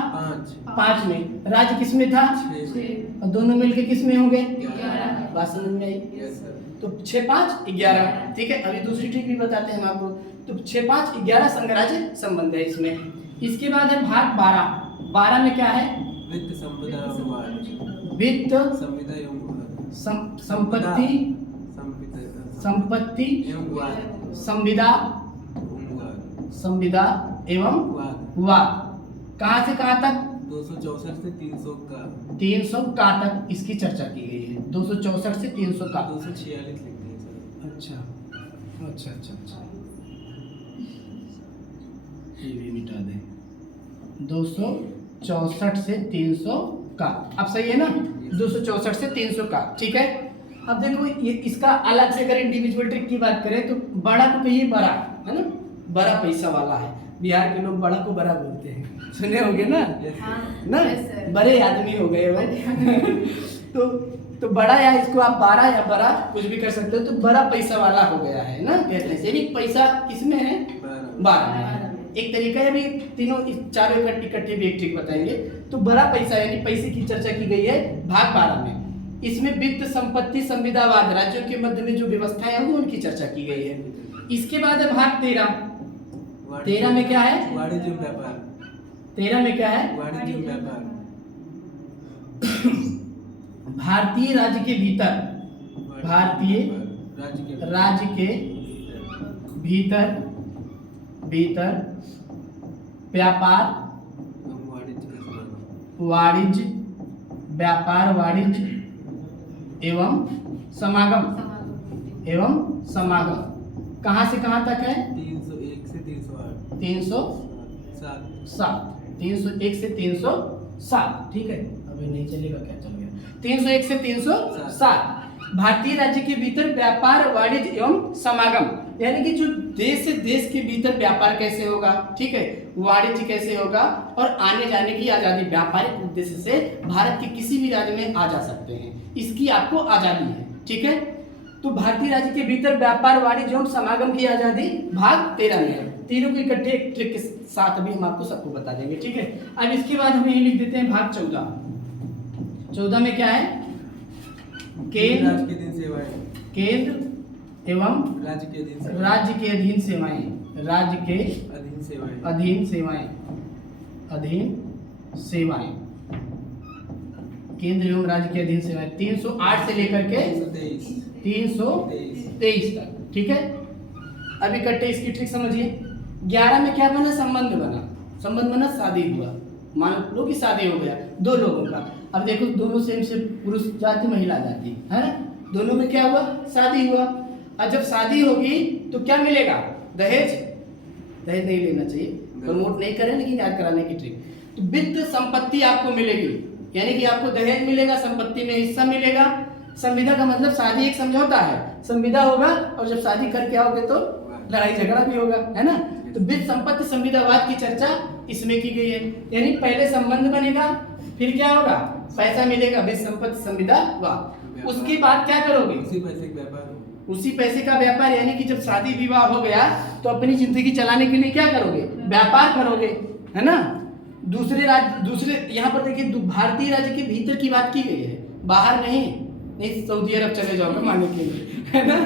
5 में। राज्य किस में था? 6। और दोनों मिलके किस में होंगे? 11। बात समझ में आई? तो 6 5 11। ठीक है, अभी दूसरी ट्रिक भी बताते हैं हम आपको। तो 6 5 11 संघ राज्य संबंध है इसमें। इसके बाद है भाग 12। 12 में क्या है? वित्त संपदा एवं वाणिज्य। वित्त संविदा एवं संपत्ति संपत्ति संविदा संविदा एवं वाद। कहाँ से कहाँ तक? 264 से 300 का 300 का तक इसकी चर्चा की गई है। 264 से 300 का। 246 लिखते हैं सर। अच्छा अच्छा अच्छा अच्छा, ये भी मिटा दें। 264 से 300 का, अब सही है ना? 264 से 300 का। ठीक है, अब देखो ये इसका अलग से अगर इंडिविजुअल ट्रिक की बात करें तो बड़ा को कहिए बड़ा, है ना, बड़ा पैसा वाला है। बिहार के लोग बड़ा को बड़ा बोलते हैं, सुने होंगे ना, ना बड़े आदमी हो गए भाई। तो बड़ा, या इसको आप 12 या बड़ा कुछ भी कर सकते हो, तो बड़ा पैसा वाला हो गया है ना, कहते हैं। यानी पैसा किसमें है? 12 में है। एक तरीका है, भी तीनों चारों इकट्ठे भी एक ट्रिक बताएंगे। तो बड़ा पैसा यानी पैसे की चर्चा की गई है भाग 12 में। इसमें वित्त संपत्ति संविदावाद, राज्यों के मध्य में जो व्यवस्थाएं हैं उनकी चर्चा की गई है। इसके बाद है भाग 13। 13 में क्या है? वाणिज्य व्यापार। 13 में क्या है? वाणिज्य व्यापार। भारतीय राज्य के भीतर, भारतीय राज्य के भीतर व्यापार वाणिज्य, व्यापार वाणिज्य एवं समागम कहाँ से कहाँ तक है? 301 से 308। 301 से 307। ठीक है, अभी नहीं चलेगा, क्या चल गया? 301 से 307। भारतीय राज्य के भीतर व्यापार वाणिज्य एवं समागम, यानी कि जो देश से देश के भीतर व्यापार कैसे होगा, ठीक है, वाणिज्य कैसे होगा, और आने जाने की आजादी, व्यापारिक उद्देश्य से भारत के किसी भी राज्य में आ जा सकते हैं, इसकी आपको आजादी है। ठीक है, तो भारतीय राज्य के भीतर व्यापार वाणिज्य एवं समागम की आजादी भाग 13 में है। तीनों को इकट्ठे एक ट्रिक के साथ अभी हम आपको सबको बता देंगे। ठीक है, अब इसके बाद हम यही लिख देते हैं भाग 14। 14 में क्या है? केंद्र एवं राज्य के अधीन सेवाएं, राज्य के अधीन सेवाएं, केंद्र एवं राज्य के अधीन सेवाएं 308 से लेकर के 323 तक। ठीक है, अब इकट्ठे इसकी ट्रिक समझिए। 11 में क्या बना? संबंध बना। संबंध बना, शादी हुआ, मान लो कि शादी हो गया दो लोगों का। अब देखो दोनों सेम से, पुरुष जाति महिला जाति, है ना, दोनों में क्या हुआ? शादी हुआ। और जब शादी होगी तो क्या मिलेगा? दहेज। दहेज नहीं लेना चाहिए, प्रमोट नहीं करें, लेकिन याद कराने की ट्रिक। तो वित्त संपत्ति आपको मिलेगी, यानी कि आपको दहेज मिलेगा, संपत्ति में हिस्सा मिलेगा। संविदा का मतलब शादी एक समझौता है, संविदा होगा और जब शादी करके आओगे तो लड़ाई झगड़ा भी होगा, है ना। तो वित्त संपत्ति संविदावाद की चर्चा इसमें की गई है। यानी पहले संबंध बनेगा, फिर क्या होगा, पैसा मिलेगा, वित्त संपत्ति संविदावाद। उसके बाद क्या करोगे, उसी पैसे का व्यापार हो। उसी पैसे का व्यापार। यानी कि जब शादी विवाह हो गया तो अपनी जिंदगी चलाने के लिए क्या करोगे, व्यापार करोगे, है ना। दूसरे यहाँ पर देखिए भारतीय राज्य के भीतर की बात की गई है, बाहर नहीं सऊदी अरब चले जाओ कमाने के लिए, है ना।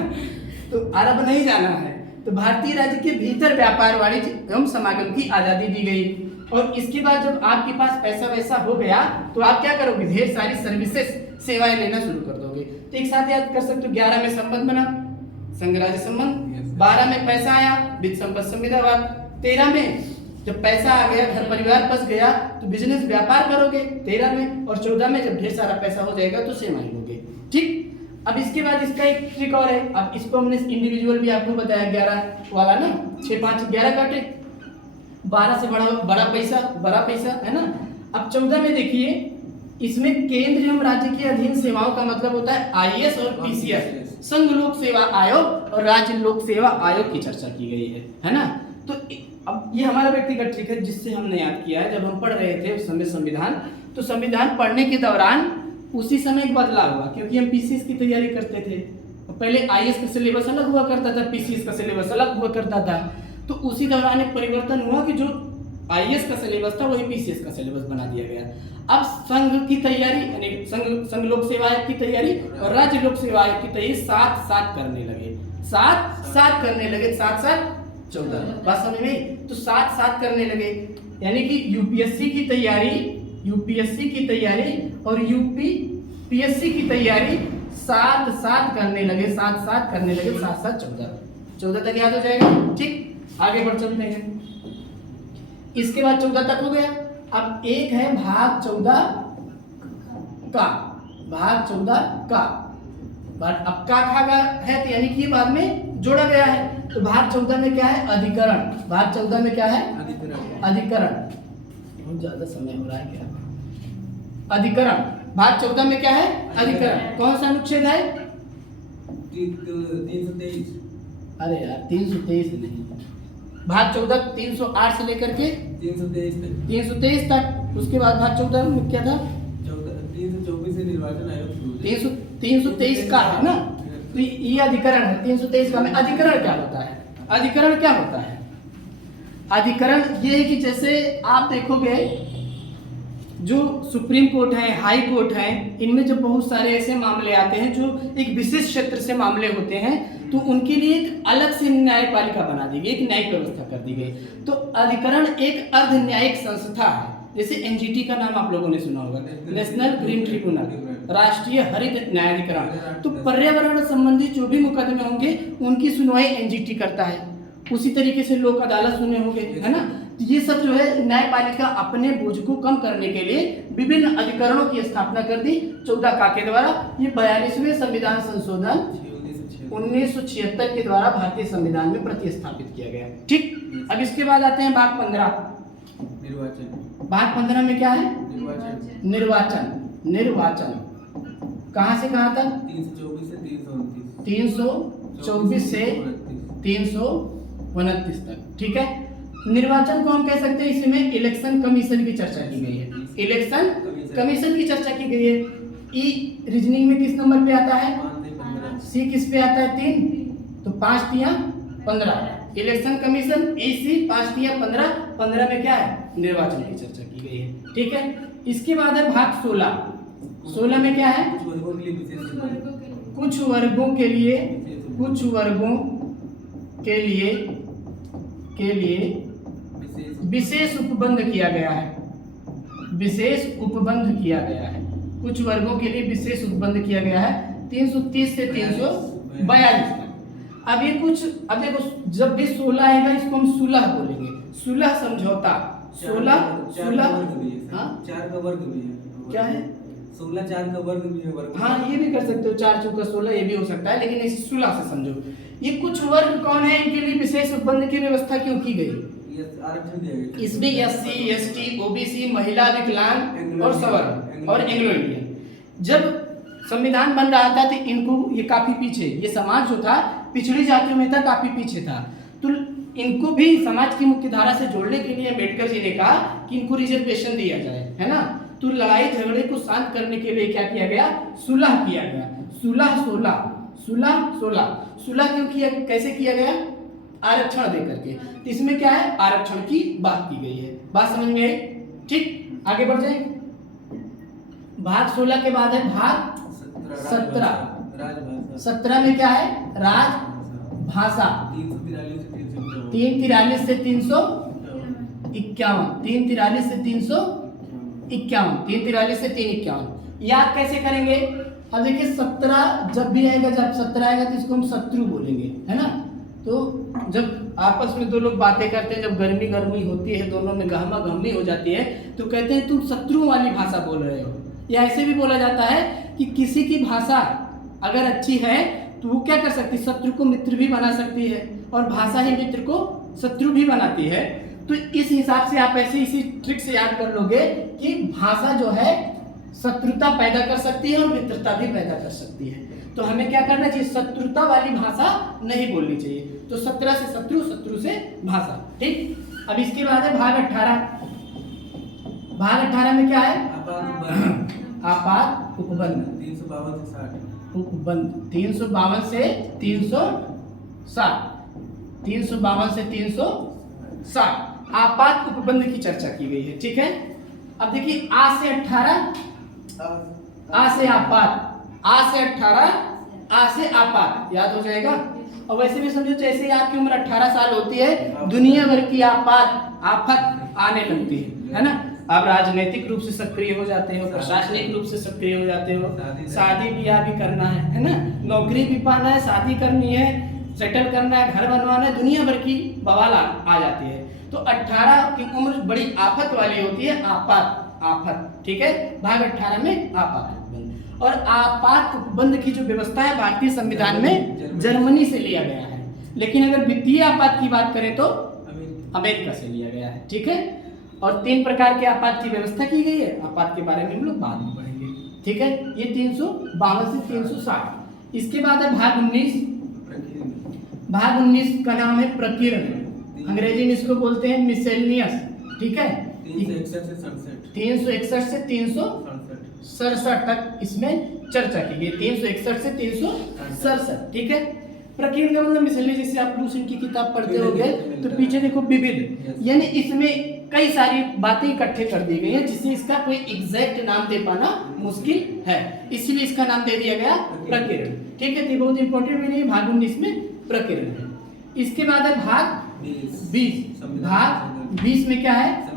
तो अरब नहीं जाना है। तो भारतीय राज्य के भीतर व्यापार वाणिज्य एवं समागम की आजादी दी गई। और इसके बाद जब आपके पास पैसा वैसा हो गया तो आप क्या करोगे, ढेर सारी सर्विसेज सेवाएं लेना शुरू कर दोगे। तो एक साथ याद कर सकते हो, 11 में संबंध बना, संघ राज्य संबंध, 12 में पैसा आया, वित्त संपत्ति संविदावाद, 13 में जब पैसा आ गया, घर परिवार बस गया तो बिजनेस व्यापार करोगे 13 में, और 14 में जब ढेर सारा पैसा हो जाएगा तो सेवाएं लोगे। ठीक। अब इसके बाद इसका एक ट्रिक और है। अब इसको हमने इंडिविजुअल भी आपको बताया 11 वाला ना, 6 5 11 का ट्रिक, 12 से बड़ा पैसा है ना। अब 14 में देखिए, इसमें केंद्र एवं राज्य के अधीन सेवाओं का मतलब होता है आईएएस और पीसीएस, संघ लोक सेवा आयोग और राज्य लोक सेवा आयोग की चर्चा की गई है ना। तो अब ये हमारा व्यक्तिगत ट्रिक है जिससे हमने याद किया है। जब हम पढ़ रहे थे उस समय संविधान, तो संविधान पढ़ने के दौरान उसी समय एक बदलाव हुआ, क्योंकि हम पीसीएस की तैयारी करते थे। पहले आईएएस का सिलेबस अलग हुआ करता था, पीसीएस का सिलेबस अलग हुआ करता था। तो उसी दौरान एक परिवर्तन हुआ कि जो आईएएस का सिलेबस था वही पीसीएस का सिलेबस बना दिया गया। अब संघ की तैयारी यानी संघ लोक सेवा आयोग की तैयारी और राज्य लोक सेवा आयोग की तैयारी साथ करने लगे, साथ करने लगे, 7 14 बात समझ में। तो साथ करने लगे, यानी कि यूपीएससी की तैयारी और यूपीपीएससी की तैयारी साथ करने लगे, साथ 14 तक याद हो जाएगा। ठीक, आगे बढ़ चलते हैं। इसके बाद 14 तक हो गया। अब एक है भाग 14 का, अब का है तो यानी कि ये बाद में जोड़ा गया है। तो भाग 14 में क्या है, अधिकरण। भाग 14 में क्या है, अधिकरण। बहुत ज्यादा समय हो रहा है क्या, अधिकरण। भाग 14 में क्या है, अधिकरण। कौन सा अनुच्छेद है, 323। अरे यार 323 नहीं, भाग 14 308 से लेकर के 323 तक। उसके बाद भाग 14 में क्या था, 324 से निर्वाचन आयोग 323 का है ना। तो ये अधिकरण है 323 का। में अधिकरण क्या होता है, अधिकरण ये है कि जैसे आप देखोगे जो सुप्रीम कोर्ट है, हाई कोर्ट है, इनमें जब बहुत सारे ऐसे मामले आते हैं जो एक विशेष क्षेत्र से मामले होते हैं, तो उनके लिए एक अलग से न्यायपालिका बना दी गई, एक न्यायिक व्यवस्था कर दी गई। तो अधिकरण एक अर्ध न्यायिक संस्था है। जैसे एनजीटी का नाम आप लोगों ने सुना होगा, नेशनल ग्रीन ट्रिब्यूनल, राष्ट्रीय हरित न्यायाधिकरण। तो पर्यावरण संबंधी जो भी मुकदमे होंगे उनकी सुनवाई एनजीटी करता है। उसी तरीके से लोक अदालत सुने होंगे, है ना। तो ये सब जो है न्यायपालिका अपने बोझ को कम करने के लिए विभिन्न अधिकरणों की स्थापना कर दी 14 का के द्वारा। ये 42वें संविधान संशोधन 1976 के द्वारा भारतीय संविधान में प्रतिस्थापित किया गया। ठीक, अब इसके बाद आते हैं भाग 15। भाग 15 में क्या है, निर्वाचन। कहां से कहां तक, 324 से 329 तक। ठीक है, निर्वाचन को हम कह सकते हैं, इसमें इलेक्शन कमीशन की चर्चा की गई है, इलेक्शन कमीशन की चर्चा की गई है। ई रीजनिंग में किस नंबर पे आता है, सी किस पे आता है, 3, तो 5 तिया 15। इलेक्शन कमीशन ईसी 5 तिया 15 में क्या है, निर्वाचन की चर्चा की गई है। ठीक है, इसके बाद है भाग 16 में क्या है, कुछ वर्गों के लिए विशेष उपबंध किया गया है, कुछ वर्गों के लिए विशेष उपबंध किया गया है 330 से 342 तक। अब देखो जब भी 16 आएगा इसको हम सुलह बोलेंगे, सुलह समझौता। 16 हाँ 4 का वर्ग भी है, क्या है, 16 4 का वर्ग भी है, हाँ ये भी कर सकते हो, 4 चौका 16 ये भी हो सकता है, लेकिन इसे सुलह से समझो। ये कुछ वर्ग कौन है, इनके लिए विशेष उपबंध की व्यवस्था क्यों की गई, आरक्षण दिया गया। इसमें एससी एसटी ओबीसी महिला विकलांग और सवर्ण और एंग्लो इंडियन। जब संविधान बन रहा था तो इनको ये काफी पीछे, ये समाज जो था पिछड़ी जातियों में था, काफी पीछे था, तो इनको भी समाज की मुख्य धारा से जोड़ने के लिए अम्बेडकर जी ने कहा कि इनको रिजर्वेशन दिया जाए, है ना। तो लड़ाई झगड़े को शांत करने के लिए क्या किया गया, सुलह किया गया। सुलह 16 क्यों किया, कैसे किया गया, आरक्षण दे करके। तो इसमें क्या है, आरक्षण की बात की गई है। बात समझ में आई, ठीक, आगे बढ़ जाए। भाग 16 के बाद है भाग 17। 17 में क्या है, राजभाषा। 343 से 351, 343 से 351, 343 से 351। याद कैसे करेंगे, अब देखिए 17 जब भी आएगा, जब 17 आएगा तो इसको हम शत्रु बोलेंगे, है ना। तो जब आपस में दो लोग बातें करते हैं, जब गर्मी होती है, दोनों में गहमा गहमी हो जाती है, तो कहते हैं तुम शत्रु वाली भाषा बोल रहे हो। या ऐसे भी बोला जाता है कि किसी की भाषा अगर अच्छी है तो वो क्या कर सकती है, शत्रु को मित्र भी बना सकती है, और भाषा ही मित्र को शत्रु भी बनाती है। तो इस हिसाब से आप ऐसे इसी ट्रिक से याद कर लोगे कि भाषा जो है शत्रुता पैदा कर सकती है और मित्रता भी पैदा कर सकती है। तो हमें क्या करना चाहिए, शत्रुता वाली भाषा नहीं बोलनी चाहिए। तो 17 से शत्रु, शत्रु से भाषा, ठीक। अब इसके बाद है भाग 18। भाग 18 में क्या है, आपात उपबंध। 352 से 60 उपबंध 352 से 360, 352 से 360 आपात उपबंध की चर्चा की गई है, ठीक है। अब देखिए आ से 18, आ से आपात, आ से 18, आ से आपात, याद हो जाएगा। और वैसे भी समझो जैसे ही आपकी उम्र 18 साल होती है, दुनिया भर की आफत आने लगती है ना। आप राजनीतिक रूप से सक्रिय हो जाते हो, प्रशासनिक रूप से सक्रिय हो जाते हो, शादी ब्याह भी करना है ना, नौकरी भी पाना है, शादी करनी है, सेटल करना है, घर बनवाना है, दुनिया भर की बवाल आ जाती है। तो 18 की उम्र बड़ी आफत वाली होती है, आफत, ठीक है। भाग 18 में आपात उपबंध। और आपात उपबंध की जो व्यवस्था है भारतीय संविधान में जर्मनी से लिया गया है, लेकिन अगर वित्तीय आपात की बात करें तो अमेरिका से लिया गया है, ठीक है। और 3 प्रकार के आपात की व्यवस्था की गई है, आपात के बारे में हम लोग बाद में पढ़ेंगे, ठीक है। ये 352 से 360। इसके बाद है भाग 19। भाग 19 का नाम है प्रकीर्ण, अंग्रेजी में इसको बोलते हैं मिसेलनियस, ठीक है। 361 से 367 तक इसमें चर्चा की गई, 361 से 367, ठीक है। प्रकीर्ण का मतलब मिसलेनियस, जैसे आप लूसेंट की किताब पढ़ते होंगे तो पीछे देखो विविध, यानी इसमें कई सारी बातें इकट्ठे कर दी गई हैं, जिससे इसका कोई एग्जैक्ट नाम दे पाना मुश्किल है, इसलिए इसका नाम दे दिया गया प्रकीर्ण, ठीक है। तो बहुत इंपॉर्टेंट भी नहीं, भाग 19 में प्रकीर्ण है। इसके बाद है भाग 20। भाग 20 में क्या है,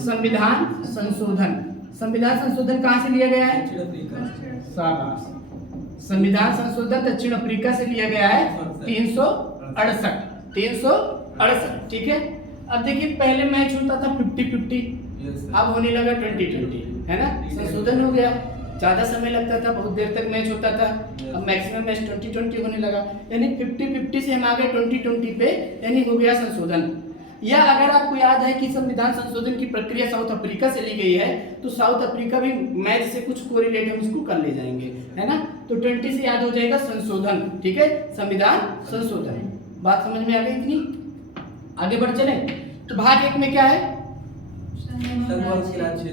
संविधान संशोधन। संविधान संशोधन कहाँ से लिया गया है, शाबाश, संविधान संशोधन दक्षिण अफ्रीका से लिया गया है, 368, ठीक है। अब देखिए पहले मैच होता था 50-50, अब होने लगा 20-20, है ना। संशोधन हो गया, ज्यादा समय लगता था, बहुत देर तक मैच होता था, अब मैक्सिमम मैच 20-20 होने लगा, यानी 50-50 से हम आ गए 20-20 पे, यानी हो गया संशोधन। या अगर आपको याद है कि संविधान संशोधन की प्रक्रिया साउथ अफ्रीका से ली गई है, तो साउथ अफ्रीका भी मैच से कुछ कोरिलेट हम इसको कर ले जाएंगे, है ना। तो 20 से याद हो जाएगा संशोधन, ठीक है, संविधान संशोधन। बात समझ में आ गई इतनी, आगे बढ़ चले। तो भाग 1 में क्या है,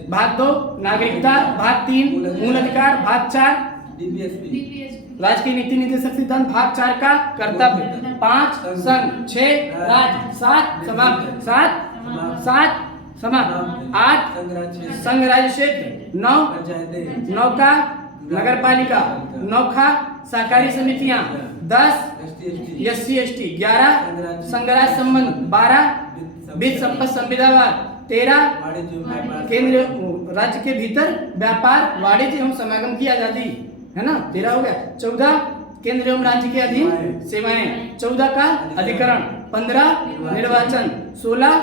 भाग 2 नागरिकता, भाग 3 मूल अधिकार, भाग 4 राजकीय नीति निर्देशक सिद्धांत, भाग 4 का कर्तव्य, 5 संघ, 6 राज्य, 7 समाप्त, 8 संघ राज्य क्षेत्र, 9 का नगर पालिका, 9 का सहकारी समितियां, 10 SC/ST, 11 संघ राज्य संबंध, 12 वित्त संपत्ति संविदावाद, 13 केंद्र राज्य के भीतर व्यापार वाणिज्य एवं समागम की आजादी, है ना, 13 हो गया। 14 केंद्र एवं राज्य के अधीन सेवाएं, 14 का अधिकरण, 15 निर्वाचन, 16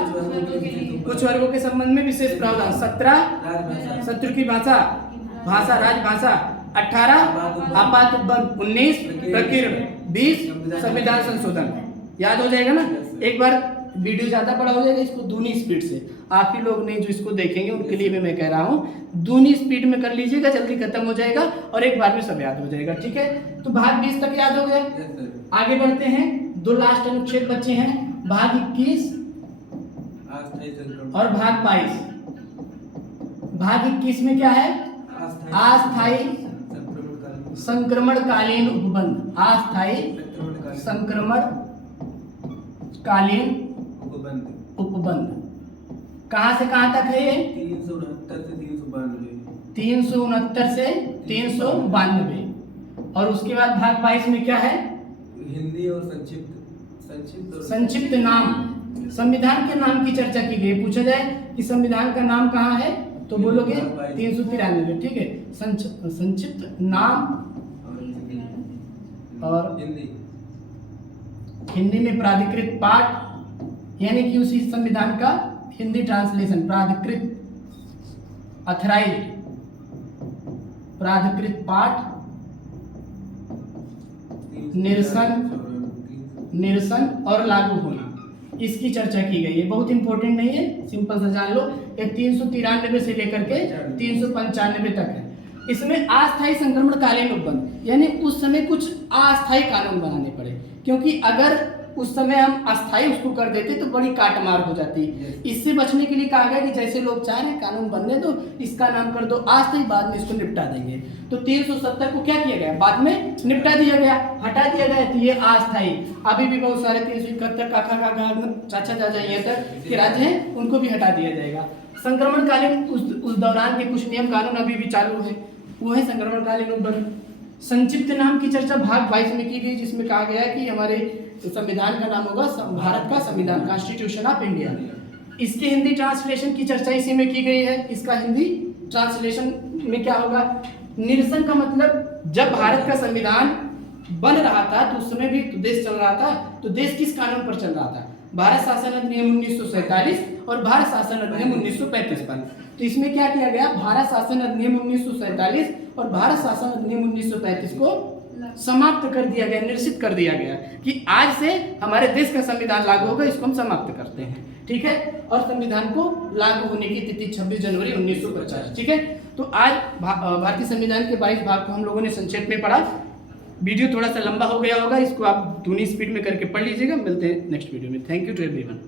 कुछ वर्गों के संबंध में विशेष प्रावधान, 17 शत्रु की भाषा राजभाषा, 18 आपात उपबंध, 19 प्रकीर्ण, 20 संविधान संशोधन। याद हो जाएगा ना। एक बार वीडियो ज़्यादा बड़ा हो जाएगा, इसको दूनी स्पीड से, आप ही लोग नहीं जो इसको देखेंगे उनके लिए भी मैं कह रहा हूँ, दूनी स्पीड में कर लीजिएगा, जल्दी खत्म हो जाएगा और एक बार में सब याद हो जाएगा। ठीक है, तो भाग 20 तक याद हो गया। Yes sir. आगे बढ़ते हैं, दो लास्ट अनुच्छेद बचे हैं, भाग 21 अस्थायी संक्रमण और भाग 22। भाग 21 में क्या है? अस्थायी संक्रमणकालीन उपबंध, अस्थायी संक्रमणकालीन उपबंध कहाँ से कहाँ तक है ये? 369 से 392। और उसके बाद भाग 22 में क्या है? हिंदी और संक्षिप्त नाम, संविधान के नाम की चर्चा की गई। पूछा जाए कि संविधान का नाम कहाँ है तो बोलोगे 393। ठीक है, संक्षिप्त नाम और हिंदी में प्राधिकृत पाठ, यानी कि उसी संविधान का हिंदी ट्रांसलेशन, प्राधिकृत अथराइज्ड प्राधिकृत पाठ, निरसन और लागू होना, इसकी चर्चा की गई है। बहुत इंपॉर्टेंट नहीं है, सिंपल सा जान लो। ये 393 से लेकर के 395 तक है। इसमें अस्थायी संक्रमणकालीन उपबंध, यानी उस समय कुछ अस्थायी कानून बनाने पड़े, क्योंकि अगर उस समय हम अस्थायी उसको कर देते तो बड़ी काटमार हो जाती। इससे बचने के लिए कहा गया कि जैसे लोग चाह रहे हैं कानून बनने दो, इसका नाम कर दो अस्थायी, बाद में इसको निपटा देंगे। तो 370 को क्या किया गया? बाद में निपटा दिया गया, हटा दिया गया। तो ये अस्थायी, अभी भी बहुत सारे 371 काका चाचा चाचा ये तक के राज्य हैं, उनको भी हटा दिया जाएगा। संक्रमणकालीन उस दौरान के कुछ नियम कानून अभी भी चालू है, वो है संक्रमणकालीन उपबंध। संक्षिप्त नाम की चर्चा भाग 22 में की गई, जिसमें कहा गया कि हमारे संविधान का नाम होगा भारत का संविधान, कॉन्स्टिट्यूशन ऑफ इंडिया। इसके हिंदी ट्रांसलेशन की चर्चा इसी में की गई है। इसका हिंदी ट्रांसलेशन में क्या होगा? निरसन का मतलब, जब भारत का संविधान बन रहा था तो उस समय भी तो देश चल रहा था, तो देश किस कानून पर चल रहा था? भारत शासन अधिनियम 1947 और भारत शासन अधिनियम 1935 पर। तो इसमें क्या किया गया? भारत शासन अधिनियम 1947 और भारत शासन अधिनियम 1935 को समाप्त कर दिया गया, निरसित कर दिया गया कि आज से हमारे देश का संविधान लागू होगा, इसको हम समाप्त करते हैं। ठीक है, और संविधान को लागू होने की तिथि 26 जनवरी 1950। ठीक है, तो आज भारतीय संविधान के 22 भाग को हम लोगों ने संक्षेप में पढ़ा। वीडियो थोड़ा सा लंबा हो गया होगा, इसको आप दूनी स्पीड में करके पढ़ लीजिएगा। मिलते हैं नेक्स्ट वीडियो में। Thank you to everyone.